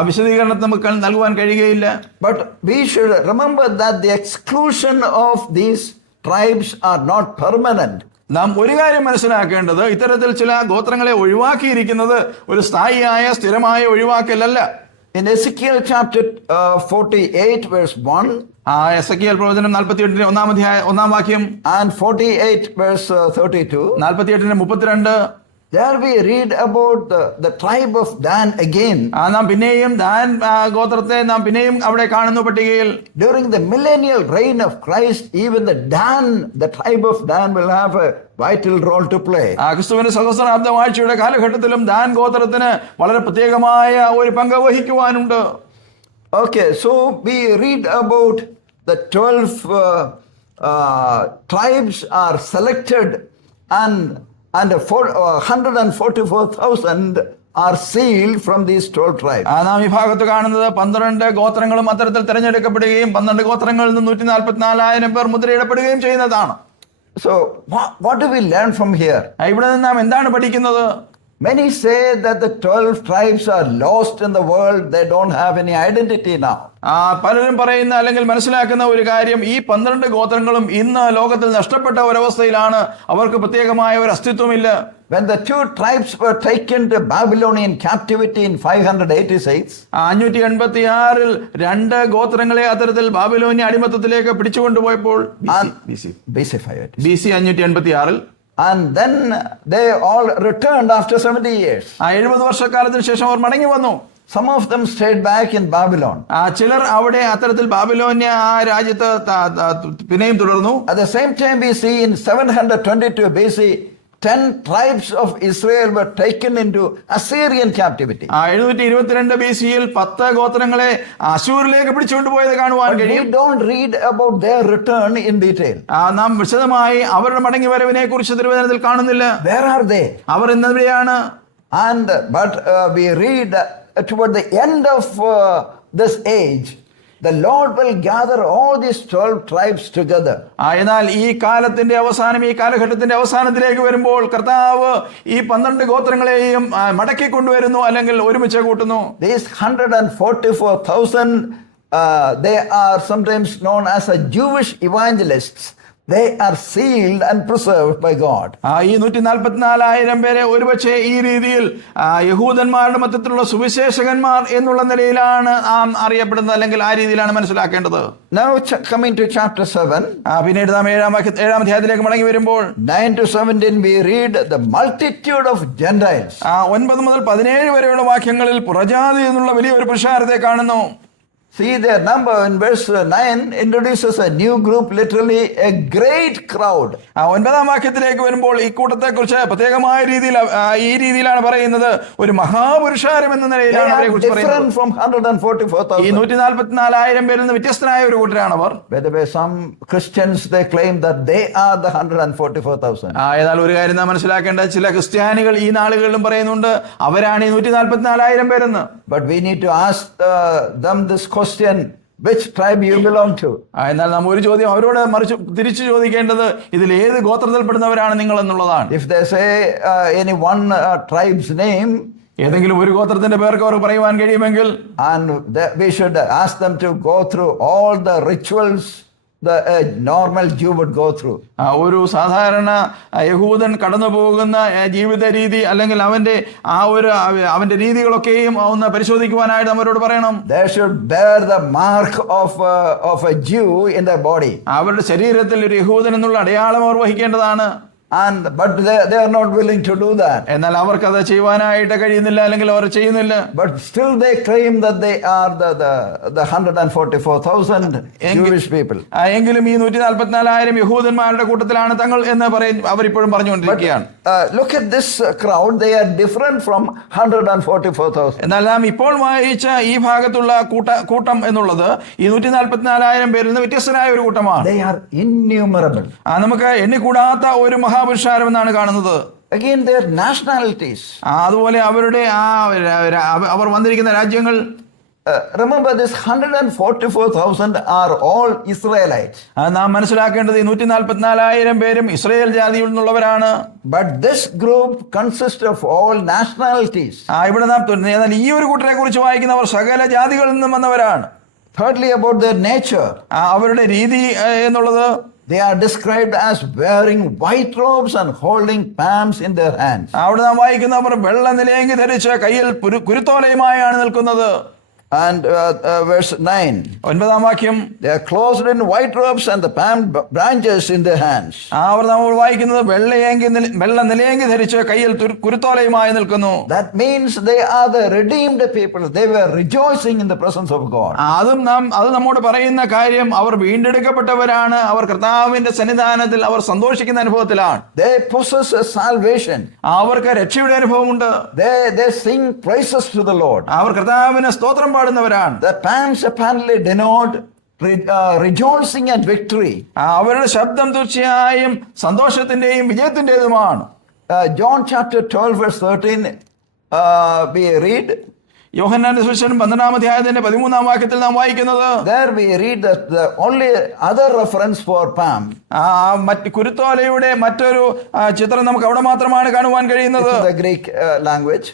വിശദീകരണം നമുക്ക് നൽകുവാൻ കഴിയുകയില്ല. But we should remember that the exclusion of these tribes are not permanent. നാം ഒരു കാര്യം മനസ്സിലാക്കേണ്ടത്, ഇത്തരത്തിൽ ചില ഗോത്രങ്ങളെ ഒഴിവാക്കിയിരിക്കുന്നത് ഒരു സ്ഥായിയായ സ്ഥിരമായ ഒഴിവാക്കലല്ല. In Ezekiel chapter 48 verse 1, Ezekiel പ്രവചനം 48-1 വാക്യം and 48 verse 32, 48-32, there we read about the tribe of Dan again. നാം പിന്നെയും ദാൻ ഗോത്രത്തെ നാം പിന്നെയും അവിടെ കാണുന്നു പട്ടികയിൽ. During the millennial reign of Christ, even the tribe of Dan will have a vital role to play. ക്രിസ്തുവിന്റെ സഹസ്രാബ്ദ വാഴ്ചയുടെ കാലഘട്ടത്തിലും ദാൻ ഗോത്രത്തിന് വളരെ പ്രത്യേകമായ ഒരു പങ്ക് വഹിക്കുവാനുണ്ട്. Okay, so we read about the 12 tribes are selected, and 144,000 are sealed from these 12 tribes. നാം ഈ ഭാഗത്ത് കാണുന്നത് 12 ഗോത്രങ്ങളും അത്തരത്തിൽ തിരഞ്ഞെടുക്കപ്പെടുകയും 12 ഗോത്രങ്ങളിൽ നിന്ന് 144,000 പേർ മുദ്രയിടപ്പെടുകയും ചെയ്യുന്നതാണ്. So what do we learn from here? ഇവിടെ നിന്ന് നാം എന്താണ് പഠിക്കുന്നത്? Many say that the 12 tribes are lost in the world. They don't have any identity now. പലരും പറയുന്ന അല്ലെങ്കിൽ മനസ്സിലാക്കുന്ന ഒരു കാര്യം, ഈ 12 ഗോത്രങ്ങളും ഇന്ന് ലോകത്തിൽ നഷ്ടപ്പെട്ട ഒരവസ്ഥയിലാണ്. അവർക്ക് പ്രത്യേകമായ ഒരു അസ്തിത്വമില്ല. When the 2 tribes were taken to Babylonian captivity in 586, 586 2 ഗോത്രങ്ങളെ അത്തരത്തിൽ ബാബിലോന്യ അടിമത്തത്തിലേക്ക് പിടിച്ചുകൊണ്ടുപോയപ്പോൾ BC 586, and then they all returned after 70 years. 70 വർഷക്കാലത്തിന് ശേഷം അവർ മടങ്ങി വന്നു. Some of them stayed back in Babylon. ചിലർ അവിടെ അത്തരത്തിൽ ബാബിലോന്യ രാജ്യത്ത് പിന്നെയും തുടർന്നു. At the same time, we see in 722 BC, 10 tribes of Israel were taken into Assyrian captivity. 722 BC-യിൽ 10 ഗോത്രങ്ങളെ അശൂരിലേക്ക് പിടിച്ചുകൊണ്ടുപോയത് കാണുവാൻ കഴിയും. We don't read about their return in detail. നാം വിശദമായി അവരുടെ മടങ്ങി വരവിനെ കുറിച്ച് തിരുവചനത്തിൽ കാണുന്നില്ല. Where are they? അവർ എവിടെയാണ്? But we read toward the end of this age, the Lord will gather all these 12 tribes together. എന്നാൽ ഈ കാലത്തിന്റെ അവസാനം, ഈ കാലഘട്ടത്തിന്റെ അവസാനത്തിലേക്ക് വരുമ്പോൾ കർത്താവ് ഈ 12 ഗോത്രങ്ങളെയും മടക്കി കൊണ്ടുവരുന്നു, അല്ലെങ്കിൽ ഒരുമിച്ച് കൂട്ടുന്നു. These 144,000, they are sometimes known as a Jewish evangelists. They are sealed and preserved by God. ഈ 144,000 പേരെ ഒരുപക്ഷെ ഈ രീതിയിൽ യഹൂദന്മാരുടെ മധ്യത്തിലുള്ള സുവിശേഷകന്മാർ എന്നുള്ള നിലയിലാണ് അറിയപ്പെടുന്നത്, അല്ലെങ്കിൽ ആ രീതിയിലാണ് മനസ്സിലാക്കേണ്ടത്. Now coming to chapter 7, പിന്നീട് നാം 7-ാം അധ്യായത്തിലേക്ക് മടങ്ങി വരുമ്പോൾ 9 to 17 we read the multitude of Gentiles. 9 മുതൽ 17 വരെയുള്ള വാക്യങ്ങളിൽ പുറജാതി എന്നുള്ള വലിയൊരു പുരുഷാരത്തെ കാണുന്നു. See, their number in verse 9 introduces a new group, literally a great crowd. 9-ാം വാക്യത്തിലേക്ക് വരുമ്പോൾ ഈ കൂട്ടത്തെ കുറിച്ച് പ്രത്യേകമായ രീതിയിൽ ഈ രീതിയിലാണ് പറയുന്നത്. ഒരു മഹാപുരുഷാരം എന്ന They നിലയിലാണ് അവരെ are കുറിച്ച് പറയുന്നത്. different from ഈ 144,000 പേരിൽ നിന്ന് വ്യത്യസ്തനായ ഒരു കൂട്ടരാണ് അവർ. By the way, some Christians, they claim that they are the 144,000. എന്നാൽ ഒരു കാര്യം നാം മനസ്സിലാക്കേണ്ടത്, ചില ക്രിസ്ത്യാനികൾ ഈ നാളുകളിലും പറയുന്നുണ്ട് അവരാണ് ഈ 144,000 പേരെന്ന്. But we need to ask them this question: which tribe you belong to? എന്നാൽ നാം ഒരു ചോദ്യം അവരോട് തിരിച്ചു ചോദിക്കേണ്ടത്, ഇതിൽ ഏത് ഗോത്രത്തിൽപ്പെടുന്നവരാണ് നിങ്ങൾ എന്നുള്ളതാണ്. If they say any one tribe's name, ഏതെങ്കിലും ഒരു ഗോത്രത്തിന്റെ പേർക്ക് അവർ പറയുവാൻ കഴിയുമെങ്കിൽ, and we should ask them to go through all the rituals the normal Jew would go through. ഒരു സാധാരണ യഹൂദൻ കടന്നു പോകുന്ന ജീവിത രീതി അല്ലെങ്കിൽ അവന്റെ രീതികളൊക്കെയും ഒന്ന് പരിശോധിക്കുവാനായിട്ട് അവരോട് പറയണം. They should bear the mark of a Jew in their body. അവരുടെ ശരീരത്തിൽ ഒരു യഹൂദൻ എന്നുള്ള അടയാളം അവർ വഹിക്കേണ്ടതാണ്. But they are not willing to do that. എന്നാൽ അവർക്ക് അത് ചെയ്യുവാനായിട്ട് കഴിയുന്നില്ല, അല്ലെങ്കിൽ അവർ ചെയ്യുന്നില്ല. But still they claim that they are the 144,000 Jewish people. എങ്കിലും ഈ 144,000 യഹൂദന്മാരുടെ കൂട്ടത്തിലാണ് തങ്ങൾ എന്ന് അവരിപ്പോഴും പറഞ്ഞുകൊണ്ടിരിക്കുകയാണ്. Look at this crowd. They are different from 144,000. എന്നാൽ നാം ഇപ്പോൾ വായിച്ച ഈ ഭാഗത്തുള്ള കൂട്ടം എന്നുള്ളത് ഈ 144,000 പേരിൽ നിന്ന് വ്യത്യസ്തനായ ഒരു കൂട്ടമാണ്. They are innumerable. നമുക്ക് എണ്ണിക്കൂടാത്ത ഒരു മഹാപുരുഷാരം എന്നാണ് കാണുന്നത്. Again, their nationalities. അതുപോലെ അവരുടെ അവർ വന്നിരിക്കുന്ന രാജ്യങ്ങൾ. Remember, this 144,000 are all Israelites. നാം മനസ്സിലാക്കേണ്ടത് ഈ 144,000 പേരും ഇസ്രായേൽ ജാതിയിൽ നിന്നുള്ളവരാണ്. But this group consists of all nationalities. ഇവിടെ നാം ഈ ഒരു കൂട്ടരെ കുറിച്ച് വായിക്കുന്നവർ സകല ജാതികളിൽ നിന്നും വന്നവരാണ്. Thirdly, about their nature. അവരുടെ രീതി എന്നുള്ളത്, they are described as wearing white robes and holding palms in their hands. അവിടെ നാം വായിക്കുന്നവർ വെള്ള നിലയങ്കി ധരിച്ച് കയ്യിൽ കുരുത്തോലയുമായാണ് നിൽക്കുന്നത്. And verse 9, 9-ാം വാക്യം, they are clothed in white robes and the palm branches in their hands. അവർ നമ്മൾ വായിക്കുന്നത് വെള്ള നിലയങ്കി ധരിച്ച് കയ്യിൽ കുരുത്തോലയുമായി നിൽക്കുന്നു. That means they are the redeemed people. They were rejoicing in the presence of God. അത് നമ്മോട് പറയുന്ന കാര്യം, അവർ വീണ്ടെടുക്കപ്പെട്ടവരാണ്. അവർ കർത്താവിന്റെ സന്നിധാനത്തിൽ അവർ സന്തോഷിക്കുന്ന അനുഭവത്തിലാണ്. They possess a salvation. അവർക്ക് രക്ഷയുടെ അനുഭവമുണ്ട്. They sing praises to the Lord. അവർ കർത്താവിന് സ്തോത്രം പാടുന്നവരാണ്. The palms apparently denote rejoicing and victory. അവരുടെ ശബ്ദം തീർച്ചയായും സന്തോഷത്തിന്റെയും വിജയത്തിന്റേതുമാണ്. John chapter 12 verse 13, we read. യോഹന്നാന്റെ സുവിശേഷം 12-ാം അധ്യായത്തിന്റെ 13-ാം വാക്യത്തിൽ നാം വായിക്കുന്നത്, there we read that the only other reference for palm, കുരുത്തോലയുടെ മറ്റൊരു ചിത്രം നമുക്ക് അവിടെ മാത്രമാണ് കാണുവാൻ കഴിയുന്നത്. the Greek language,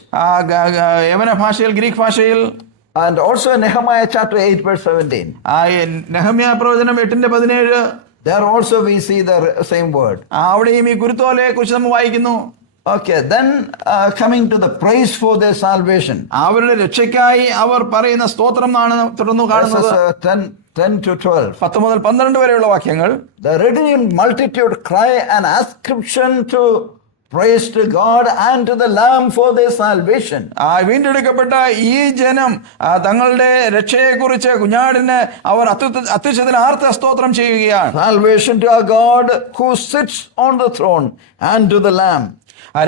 യവന ഭാഷയിൽ, ഗ്രീക്ക് ഭാഷയിൽ. and also in Nehemiah chapter 8 verse 17. നെഹമ്യാ പ്രവചനം 8:17, there also we see the same word. അവിടെയും ഈ കുരുത്തോലയെ കുറിച്ച് നമ്മൾ വായിക്കുന്നു. Okay, then coming to the praise for their salvation. അവരുടെ രക്ഷയ്ക്കായി അവർ പറയുന്ന സ്തോത്രം ആണ് തുടർന്ന് കാണുന്നത്. 10 to 12. 10 മുതൽ 12 വരെയുള്ള വാക്യങ്ങൾ. The redeemed multitude cry an ascription to praise to God and to the Lamb for their salvation. വീണ്ടെടുക്കപ്പെട്ട ഈ ജനം തങ്ങളുടെ രക്ഷയെക്കുറിച്ച് കുഞ്ഞാടിന് അവർ അത്യുച്ചത്തിൽ ആർത്ത് സ്തോത്രം ചെയ്യുകയാണ്. Salvation to our God who sits on the throne and to the Lamb.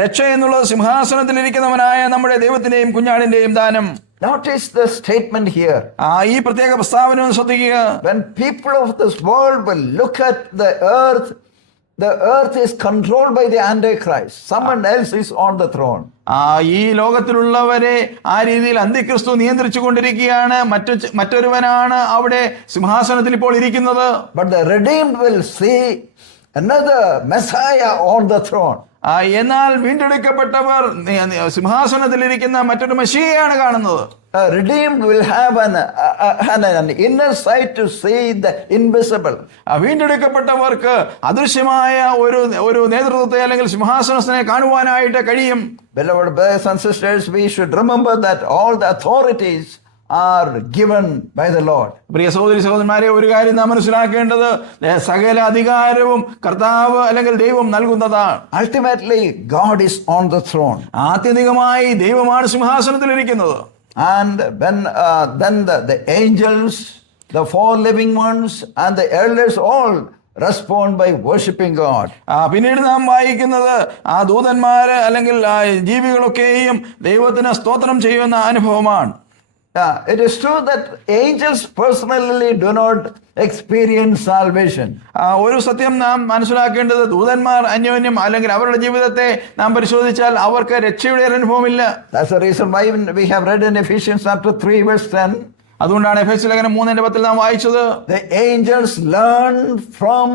രക്ഷ എന്നുള്ളത് സിംഹാസനത്തിലിരിക്കുന്നവനായ നമ്മുടെ ദൈവത്തിന്റെയും കുഞ്ഞാടിന്റെയും ദാനം. Notice the statement here. ഈ പ്രത്യേക പ്രസ്താവന ശ്രദ്ധിക്കുക. When people of this world will look at the earth is controlled by the Antichrist. Someone else is on the throne. ഈ ലോകത്തിലുള്ളവരെ ആ രീതിയിൽ അന്തിക്രിസ്തു നിയന്ത്രിച്ചു കൊണ്ടിരിക്കുകയാണ്. മറ്റൊരുവനാണ് അവിടെ സിംഹാസനത്തിൽ ഇപ്പോൾ ഇരിക്കുന്നത്. But the redeemed will see another Messiah on the throne. എന്നാൽ വീണ്ടെടുക്കപ്പെട്ടവർ സിംഹാസനത്തിലിരിക്കുന്ന മറ്റൊരു മെശിയയാണ് കാണുന്നത്. Redeemed will have an inner sight to see the invisible. വീണ്ടെടുക്കപ്പെട്ടവർക്ക് അദൃശ്യമായ ഒരു നേതൃത്വത്തെ അല്ലെങ്കിൽ സിംഹാസനത്തിനെ കാണുവാനായിട്ട് കഴിയും. Beloved brothers and sisters, we should remember that all the authorities are given by the Lord. പ്രിയ സഹോദരി സഹോദരന്മാരെ, ഒരു കാര്യം നാം മനസ്സിലാക്കേണ്ടത്, സകല അധികാരവും കർത്താവ് അല്ലെങ്കിൽ ദൈവം നൽകുന്നതാണ്. Ultimately, God is on the throne. ആത്യന്തികമായി ദൈവമാണ് സിംഹാസനത്തിലിരിക്കുന്നത്. And when then the angels, the four living ones, and the elders all respond by worshiping God. പിന്നീട് നാം വായിക്കുന്നത് ആ ദൂതന്മാര് അല്ലെങ്കിൽ ആ ജീവികളൊക്കെയും ദൈവത്തിന് സ്തോത്രം ചെയ്യുന്ന അനുഭവമാണ്. It is true that angels personally do not experience salvation. ഒരു സത്യം നാം മനസ്സിലാക്കേണ്ടത് ദൂതന്മാർ അന്യോന്യം അല്ലെങ്കിൽ അവരുടെ ജീവിതത്തെ നാം പരിശോധിച്ചാൽ അവർക്ക് രക്ഷയുടെ ഒരു അനുഭവമില്ല. That's the reason why we have read in Ephesians chapter 3 verse 10. അതുകൊണ്ടാണ് എഫേസ്യ ലേഖനം 3:10 നാം വായിച്ചത്, The angels learn from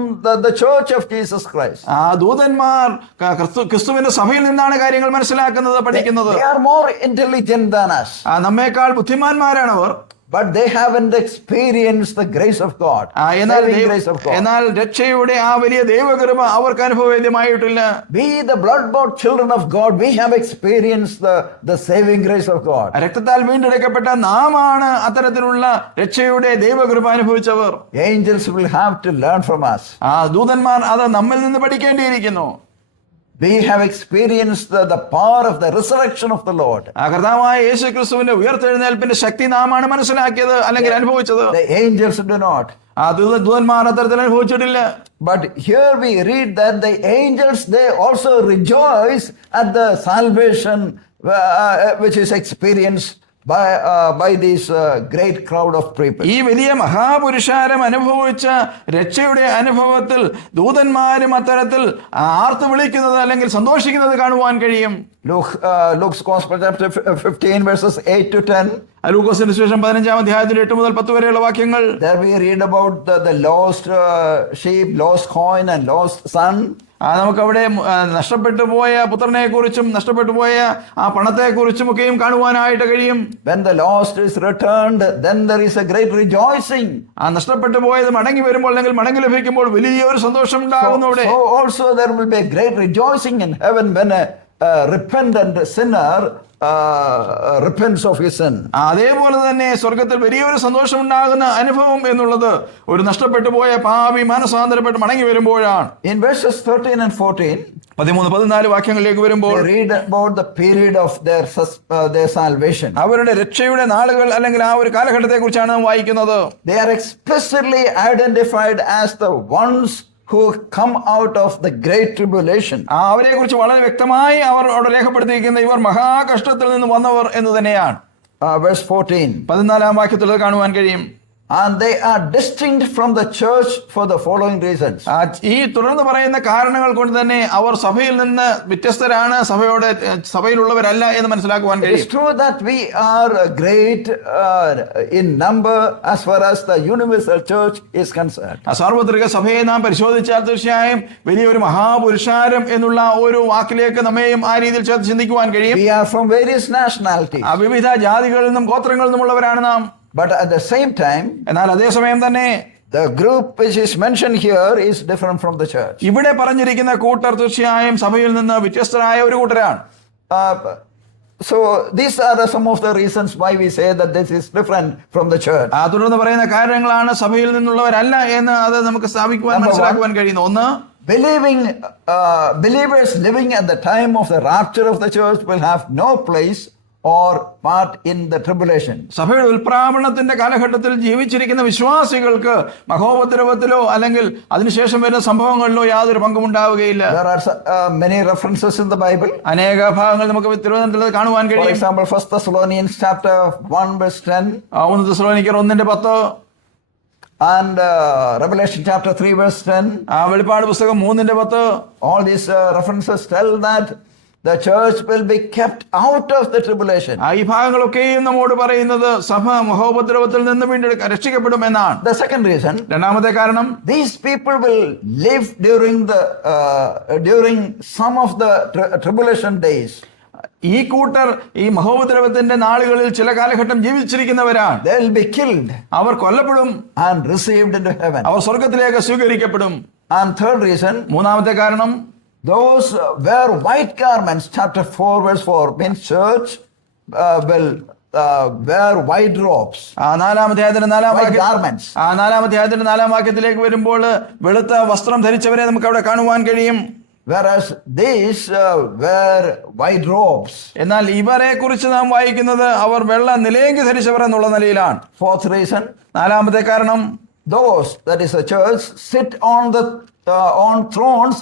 the church of Jesus Christ. ദൂതന്മാർ ക്രിസ്തുവിന്റെ സഭയിൽ നിന്നാണ് കാര്യങ്ങൾ മനസ്സിലാക്കുന്നത്, പഠിക്കുന്നത്. They are more intelligent than us. നമ്മേക്കാൾ ബുദ്ധിമാന്മാരാണ് our. But they haven't experienced the grace of God. Saving grace of God. എന്നാൽ രക്ഷയുടെ ആ വലിയ ദൈവകൃപ അവർക്ക് അനുഭവവേദ്യമായിട്ടില്ല. We, the blood-bought children of God, we have experienced the saving grace of God. രക്തത്താൽ വീണ്ടെടുക്കപ്പെട്ട നാമാണ് അത്തരത്തിലുള്ള രക്ഷയുടെ ദൈവകൃപ അനുഭവിച്ചവർ. Angels will have to learn from us. ദൂതന്മാർ അത് നമ്മിൽ നിന്ന് പഠിക്കേണ്ടിയിരിക്കുന്നു. We have experienced the power of the resurrection of the Lord. കർത്താവായ യേശു ക്രിസ്തുവിന്റെ ഉയർത്തെഴുന്നേൽപ്പിന്റെ ശക്തി നാമാണ് മനസ്സിലാക്കിയത് അല്ലെങ്കിൽ അനുഭവിച്ചത്. The angels do not. ദൂതന്മാർ അത്തരത്തിൽ അനുഭവിച്ചിട്ടില്ല. But here we read that the angels, they also rejoice at the salvation which is experienced by this great crowd of people. ഈ വലിയ മഹാപുരുഷാരം അനുഭവിച്ച രക്ഷയുടെ അനുഭവത്തിൽ ദൂതന്മാരും അത്തരത്തിൽ ആർത്തു വിളിക്കുന്നത് അല്ലെങ്കിൽ സന്തോഷിക്കുന്നത് കാണുവാൻ കഴിയും. Luke's Gospel chapter 15 verses 8 to 10. ലൂക്കോസിന്റെ സുവിശേഷം 15-ാം അധ്യായത്തിൽ 8 മുതൽ 10 വരെയുള്ള വാക്യങ്ങൾ. There we read about the lost sheep, lost coin and lost son. നമുക്കവിടെ നഷ്ടപ്പെട്ടു പോയ പുത്രനെ കുറിച്ചും നഷ്ടപ്പെട്ടു പോയ ആ പണത്തെ കുറിച്ചും ഒക്കെയും കാണുവാനായിട്ട് കഴിയും. When the lost is returned, then there is a great rejoicing. നഷ്ടപ്പെട്ടു പോയത് മടങ്ങി വരുമ്പോൾ അല്ലെങ്കിൽ മടങ്ങി ലഭിക്കുമ്പോൾ വലിയൊരു സന്തോഷം ഉണ്ടാകുന്നു അവിടെ. So also there will be a great rejoicing in heaven when a repentant sinner repents of his sin. അതേപോലെ തന്നെ സ്വർഗത്തിൽ വലിയൊരു സന്തോഷം ഉണ്ടാകുന്ന അനുഭവം എന്നുള്ളത് ഒരു നഷ്ടപ്പെട്ടു പോയ പാപി മാനസാന്തരപ്പെട്ട് മടങ്ങി വരുമ്പോഴാണ്. In verses 13 and 14, 13-14 വാക്യങ്ങളിലേക്ക് വരുമ്പോൾ we read about the period of their salvation. അവരുടെ രക്ഷയുടെ നാളുകൾ അല്ലെങ്കിൽ ആ ഒരു കാലഘട്ടത്തെ കുറിച്ചാണ് നാം വായിക്കുന്നത്. They are explicitly identified as the ones who come out of the great tribulation. അവരെ കുറിച്ച് വളരെ വ്യക്തമായി അവർ അവിടെ രേഖപ്പെടുത്തിയിരിക്കുന്ന ഇവർ മഹാകഷ്ടത്തിൽ നിന്ന് വന്നവർ എന്ന് തന്നെയാണ്. Verse 14. 14-ാം വാക്യത്തിൽ കാണുവാൻ കഴിയും. And they are distinct from the church for the following reasons. ഈ തുടർന്ന് പറയുന്ന കാരണങ്ങൾ കൊണ്ട് തന്നെ അവർ സഭയിൽ നിന്ന് വ്യത്യസ്തരാണ്, സഭയിലുള്ളവരല്ല എന്ന് മനസ്സിലാക്കുവാൻ കഴിയും. It's true that we are great in number as far as the universal church is concerned. സാർവത്രിക സഭയെ നാം പരിശോധിച്ചാൽ തീർച്ചയായും വലിയൊരു മഹാപുരുഷാരം എന്നുള്ള ഒരു വാക്കിലേക്ക് നമ്മയും ആ രീതിയിൽ ചേർത്ത് ചിന്തിക്കുവാൻ കഴിയും. We are from various nationalities. വിവിധ ജാതികളിൽ നിന്നും ഗോത്രങ്ങളിൽ നിന്നുമുള്ളവരാണ് നാം. But at the same time, എന്നാൽ അതേസമയം തന്നെ the group which is mentioned here is different from the church. ഇവിടെ പറഞ്ഞിരിക്കുന്ന കൂട്ടർ തീർച്ചയായും സഭയിൽ നിന്ന് വ്യത്യസ്തരായ ഒരു കൂട്ടരാണ്. So these are some of the reasons why we say that this is different from the church. തുടർന്ന് പറയുന്ന കാര്യങ്ങളാണ് സഭയിൽ നിന്നുള്ളവരല്ല എന്ന് അത് നമുക്ക് മനസ്സിലാക്കുവാൻ കഴിയുന്നു. ഒന്ന്, believers living at the time of the rapture of the church will have no place or part in the tribulation. സഭയുടെ ഉൽപ്രാപണത്തിന്റെ കാലഘട്ടത്തിൽ ജീവിച്ചിരിക്കുന്ന വിശ്വാസികൾക്ക് മഹോപദ്രവത്തിലോ അല്ലെങ്കിൽ അതിനുശേഷം വരുന്ന സംഭവങ്ങളിലോ യാതൊരു പങ്കും ഉണ്ടാവുകയില്ല. There are many references in the Bible. അനേക ഭാഗങ്ങൾ നമുക്ക് തിരുവനന്തപുരത്തിൽ കാണുവാൻ കഴിയും. For example, 1 Thessalonians chapter 1 verse 10. 1 തെസ്സലോനിക്കർ 1:10 and Revelation chapter 3 verse 10. വെളിപ്പാട് പുസ്തകം 3:10. All these references tell that the church will be kept out of the tribulation. ഈ ഭാഗങ്ങളൊക്കെയും നമ്മോട് പറയുന്നത് സഭ മഹോപദ്രവത്തിൽ നിന്ന് വീണ്ടെടുക്കാൻ രക്ഷിക്കപ്പെടും എന്നാണ്. The second reason, രണ്ടാമത്തെ കാരണം, these people will live during some of the tribulation days. ഈ കൂട്ടർ ഈ മഹോപദ്രവത്തിന്റെ നാളുകളിൽ ചില കാലഘട്ടം ജീവിച്ചിരിക്കുന്നവരാണ്. They will be killed. Our കൊല്ലപ്പെടും and received into heaven. Our സ്വർഗ്ഗത്തിലേക്ക് സ്വീകരിക്കപ്പെടും. And third reason, മൂന്നാമത്തെ കാരണം, those wear white garments. Chapter 4 verse 4 means church will wear white robes. നാലാമത്തെ garments. നാലാം അധ്യായത്തിന്റെ 4-ാം വാക്യത്തിലേക്ക് വരുമ്പോൾ വെളുത്ത വസ്ത്രം ധരിച്ചവരെ നമുക്ക് അവിടെ കാണുവാൻ കഴിയും. whereas these wear white robes. എന്നാൽ ഇവരെ കുറിച്ച് നാം വായിക്കുന്നത് അവർ വെള്ള നിലയങ്കി ധരിച്ചവർ എന്നുള്ള നിലയിലാണ്. Fourth reason, നാലാമത്തെ കാരണം, those, that is the church, sit on thrones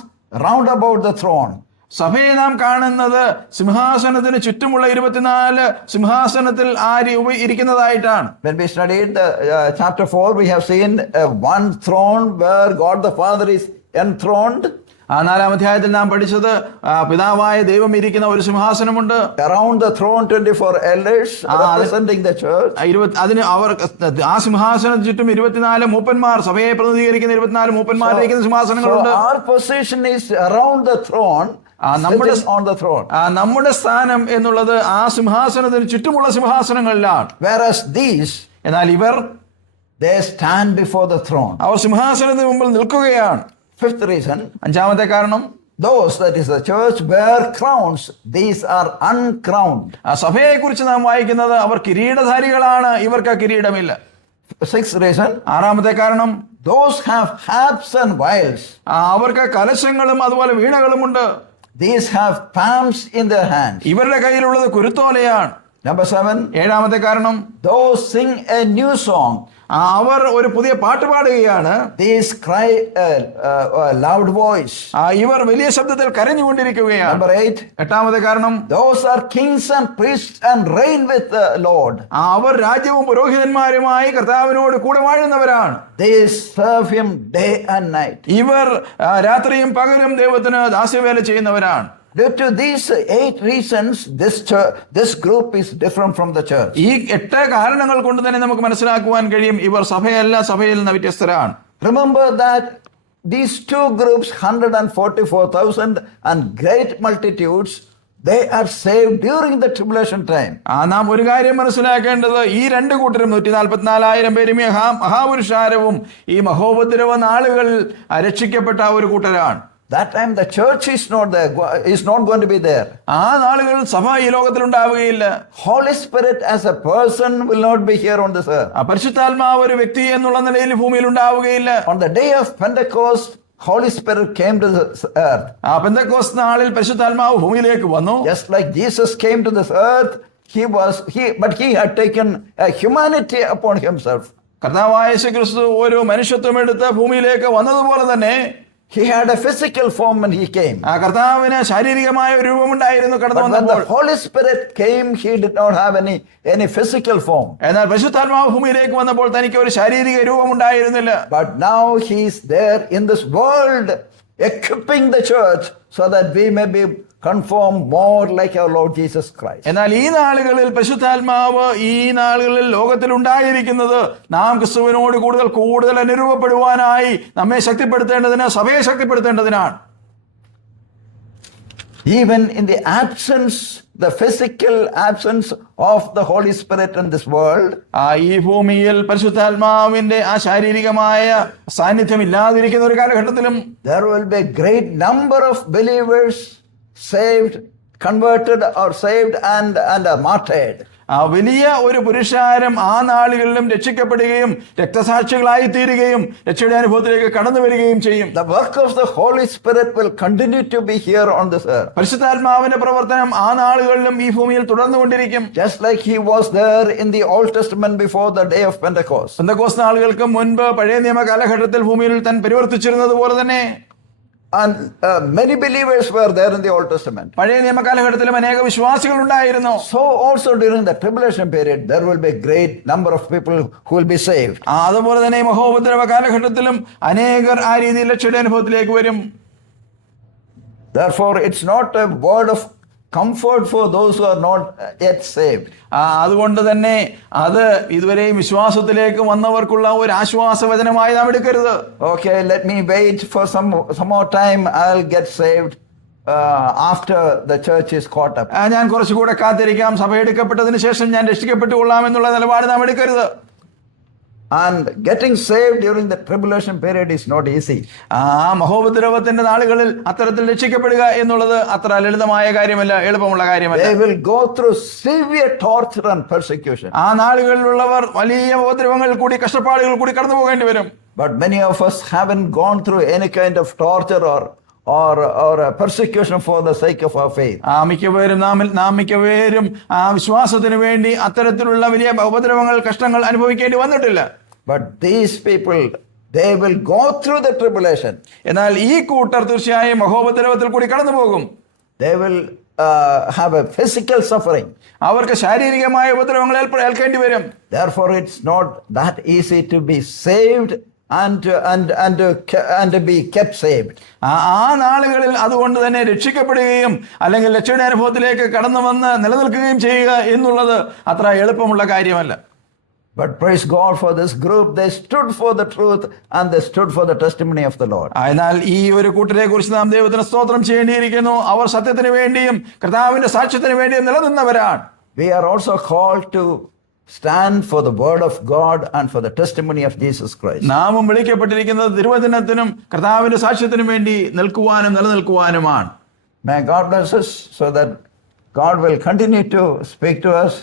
round about the throne. സഭയെ നാം കാണുന്നത് സിംഹാസനത്തിന് ചുറ്റുമുള്ള 24 സിംഹാസനത്തിൽ ഇരിക്കുന്നതായിട്ടാണ്. When we studied the chapter 4, we have seen one throne where God the Father is enthroned. ആ 4-ാം അധ്യായത്തിൽ നാം പഠിച്ചത് പിതാവായ ദൈവം ഇരിക്കുന്ന ഒരു സിംഹാസനമുണ്ട്. Around the throne 24 elders representing the church. അതിന് അവർ ആ സിംഹാസനത്തിന് ചുറ്റും 24 മൂപ്പന്മാർ, സഭയെ പ്രതിനിധീകരിക്കുന്ന 24 മൂപ്പന്മാർ ഇരിക്കുന്ന സിംഹാസനങ്ങളുണ്ട്. So our position is around the throne. Sitting on the throne. നമ്മുടെ സ്ഥാനം എന്നുള്ളത് ആ സിംഹാസനത്തിന് ചുറ്റുമുള്ള സിംഹാസനങ്ങളിലാണ്. Whereas these, എന്നാൽ ഇവർ, they stand before the throne. അവർ സിംഹാസനത്തിന് മുമ്പിൽ നിൽക്കുകയാണ്. Fifth reason, 5-ാമത്തെ കാരണം, those, that is the church, wear crowns. These are uncrowned. ആ സഭയെ കുറിച്ച് നാം വായിക്കുന്നത് അവർ കിരീടധാരികളാണ്, ഇവർക്ക് കിരീടമില്ല. Sixth reason, 6-ാമത്തെ കാരണം, those have harps and viols. അവർക്ക് കലശങ്ങളും അതുപോലെ വീണകളുമുണ്ട്. These have palms in their hands. ഇവരുടെ കയ്യിലുള്ളത് കുരുത്തോലയാണ്. Number 7, 7-ാമത്തെ കാരണം, those sing a new song. അവർ ഒരു പുതിയ പാട്ട് പാടുകയാണ്. These cry a loud voice. ഇവർ വലിയ ശബ്ദത്തിൽ കരഞ്ഞുകൊണ്ടിരിക്കുകയാണ്. Number 8, 8-ാമത്തെ കാരണം, those are kings and priests and reign with the Lord. അവർ രാജ്യവും പുരോഹിതന്മാരുമായി കർത്താവിനോട് കൂടെ വാഴുന്നവരാണ്. They serve him day and night. ഇവർ രാത്രിയും പകലും ദൈവത്തിന് ദാസ്യവേല ചെയ്യുന്നവരാണ്. Due to these 8 reasons, this group is different from the church. ഈ 8 കാരണങ്ങൾ കൊണ്ട് തന്നെ നമുക്ക് മനസ്സിലാക്കുവാൻ കഴിയും ഇവർ സഭയല്ല, സഭയിൽ നിന്ന് വ്യത്യസ്തരാണ്. Remember that these two groups, 144,000 and great multitudes, they are saved during the tribulation time. നാം ഒരു കാര്യം മനസ്സിലാക്കേണ്ടത്, ഈ 2 കൂട്ടരും 144,000 പേരും മഹാപുരുഷാരവും ഈ മഹോപദ്രവ നാളുകളിൽ രക്ഷിക്കപ്പെട്ട ഒരു കൂട്ടരാണ്. That time the church is not going to be there. ആ നാളുകളിൽ സഭ ഈ ലോകത്തിൽ ഉണ്ടാവുകയില്ല. Holy Spirit as a person will not be here on this earth. പരിശുദ്ധാത്മാവ് ഒരു വ്യക്തി എന്നുള്ള നിലയിൽ ഭൂമിയിൽ ഉണ്ടാവുകയില്ല. On the day of Pentecost, Holy Spirit came to this earth. Pentecost നാളിൽ പരിശുദ്ധാത്മാവ് ഭൂമിയിലേക്ക് വന്നു. Just like Jesus came to this earth, but he had taken a humanity upon himself. കർത്താവായ യേശുക്രിസ്തു ഒരു മനുഷ്യത്വം എടുത്ത് ഭൂമിയിലേക്ക് വന്നതുപോലെ തന്നെ he had a physical form when he came. കർത്താവിന് ശാരീരികമായ ഒരു രൂപമുണ്ടായിരുന്നു കടന്നു when വന്നപ്പോൾ. the Holy Spirit came, he did not have any physical form. എന്നാൽ പരിശുദ്ധാത്മാവ് ഭൂമിയിലേക്ക് വന്നപ്പോൾ തനിക്ക് ഒരു ശാരീരിക രൂപമുണ്ടായിരുന്നില്ല. But now he is there in this world, equipping the church so that we may be conform more like our Lord Jesus Christ. എന്നാൽ ഈ നാളുകളിൽ പരിശുദ്ധാത്മാവ് ഈ നാളുകളിൽ ലോകത്തിൽ ഉണ്ടായിരിക്കുന്നത് നാം ക്രിസ്തുവിനോട് കൂടുതൽ അനുരൂപപ്പെടുവാനായി നമ്മെ ശക്തിപ്പെടുത്തേണ്ടതിന്, സഭയെ ശക്തിപ്പെടുത്തേണ്ടതിനാണ്. Even in the absence, the physical absence of the Holy Spirit in this world, ഈ ഭൂമിയിൽ പരിശുദ്ധാത്മാവിന്റെ ആ ശാരീരികമായ സാന്നിധ്യം ഇല്ലാതിരിക്കുന്ന ഒരു കാലഘട്ടത്തിലും there will be a great number of believers saved, converted or saved and martyred. വലിയ ഒരു പുരുഷാരം ആ നാളുകളിലും രക്ഷിക്കപ്പെടുകയും രക്തസാക്ഷികളായി തീരുകയും രക്ഷയുടെ അനുഭവത്തിലേക്ക് കടന്നു വരികയും ചെയ്യും. The work of the Holy Spirit will continue to be here on this earth. പരിശുദ്ധാത്മാവിന്റെ പ്രവർത്തനം ആ നാളുകളിലും ഈ ഭൂമിയിൽ തുടർന്നുകൊണ്ടിരിക്കും. Just like he was there in the Old Testament before the day of Pentecost. Pentecost നാളുകൾക്ക് മുൻപ് പഴയ നിയമ കാലഘട്ടത്തിൽ ഭൂമിയിൽ താൻ പരിവർത്തിച്ചിരുന്നത് പോലെ തന്നെ and many believers were there in the Old Testament. പഴയ നിയമ കാലഘട്ടത്തിലും അനേക വിശ്വാസികൾ ഉണ്ടായിരുന്നു. So also during the tribulation period there will be a great number of people who will be saved. അതുപോലെ തന്നെ മഹോപദ്രവ കാലഘട്ടത്തിലും അനേകർ ആ രീതിയിൽ രക്ഷയുടെ അനുഭവത്തിലേക്ക് വരും. Therefore it's not a word of comfort for those who are not yet saved. അതുകൊണ്ട് തന്നെ അത് ഇതുവരെയും വിശ്വാസത്തിലേക്ക് വന്നവർക്കുള്ള ഒരു ആശ്വാസവചനമായി നാം എടുക്കരുത്. Okay, let me wait for some more time, I'll get saved after the church is caught up. ഞാൻ കുറച്ചുകൂടെ കാത്തിരിക്കാം, സഭ എടുക്കപ്പെട്ടതിന് ശേഷം ഞാൻ രക്ഷിക്കപ്പെട്ടു കൊള്ളാം എന്നുള്ള നിലപാട് നാം എടുക്കരുത്. And getting saved during the tribulation period is not easy. മഹോപദ്രവത്തിന്റെ നാളുകളിൽ അത്തരത്തിൽ രക്ഷിക്കപ്പെടുക എന്നുള്ളത് അത്ര ലളിതമായ കാര്യമല്ല, എളുപ്പമുള്ള കാര്യമല്ല. They will go through severe torture and persecution. ആ നാളുകളിലുള്ളവർ വലിയ ഉപദ്രവങ്ങൾ കൂടി കഷ്ടപ്പാടുകൾ കൂടി കടന്നു പോകേണ്ടി വരും. But many of us haven't gone through any kind of torture or a persecution for the sake of our faith. നാം മിക്കവരും ആ വിശ്വാസത്തിന് വേണ്ടി അത്തരത്തിലുള്ള വലിയ ഉപദ്രവങ്ങൾ, കഷ്ടങ്ങൾ അനുഭവിക്കേണ്ടി വന്നിട്ടില്ല. But these people, they will go through the tribulation. എന്നാൽ ഈ കൂട്ടർ തീർച്ചയായും മഹോപദ്രവത്തിൽ കൂടി കടന്നു പോകും. They will have a physical suffering. അവർക്ക് ശാരീരികമായ ഉപദ്രവങ്ങൾ ഏൽക്കേണ്ടി വരും. Therefore, it's not that easy to be saved and to be kept saved. ആ നാളുകളിൽ അതുകൊണ്ട് തന്നെ രക്ഷിക്കപ്പെടുകയും അല്ലെങ്കിൽ രക്ഷയുടെ അനുഭവത്തിലേക്ക് കടന്നു വന്ന് നിലനിൽക്കുകയും ചെയ്യുക എന്നുള്ളത് അത്ര എളുപ്പമുള്ള കാര്യമല്ല. But praise God for this group. They stood for the truth and they stood for the testimony of the Lord. എന്നാൽ ഈ ഒരു കൂട്ടരെ കുറിച്ച് നാം ദൈവത്തിന് സ്തോത്രം ചെയ്യേണ്ടിയിരിക്കുന്നു. അവർ സത്യത്തിന് വേണ്ടിയും കർത്താവിന്റെ സാക്ഷ്യത്തിന് വേണ്ടിയും നിലനിന്നവരാണ്. We are also called to stand for the word of God and for the testimony of Jesus Christ. നാമും വിളിക്കപ്പെട്ടിരിക്കുന്നത് തിരുവചനത്തിനും കർത്താവിന്റെ സാക്ഷ്യത്തിനും വേണ്ടി നിൽക്കുവാനും നിലനിൽക്കുവാനുമാണ്. May God bless us so that God will continue to speak to us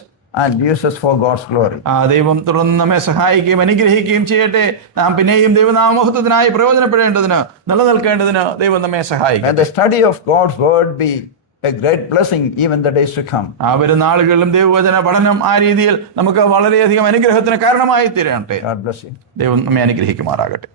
and use us for God's glory. ദൈവം തുടർന്ന് നമ്മെ സഹായിക്കുകയും അനുഗ്രഹിക്കുകയും ചെയ്യട്ടെ. നാം പിന്നെയും ദൈവനാമമഹത്വത്തിനായി പ്രയോജനപ്പെടേണ്ടതിന്, നിലനിൽക്കേണ്ടതിന് ദൈവം നമ്മെ സഹായിക്കും. And the study of God's word be a great blessing even the days to come. വരുന്ന നാളുകളിലും ദൈവവചന പഠനം ആ രീതിയിൽ നമുക്ക് വളരെയധികം അനുഗ്രഹത്തിന് കാരണമായി തീരട്ടെ. God bless you. ദൈവം നമ്മെ അനുഗ്രഹിക്കുമാറാകട്ടെ.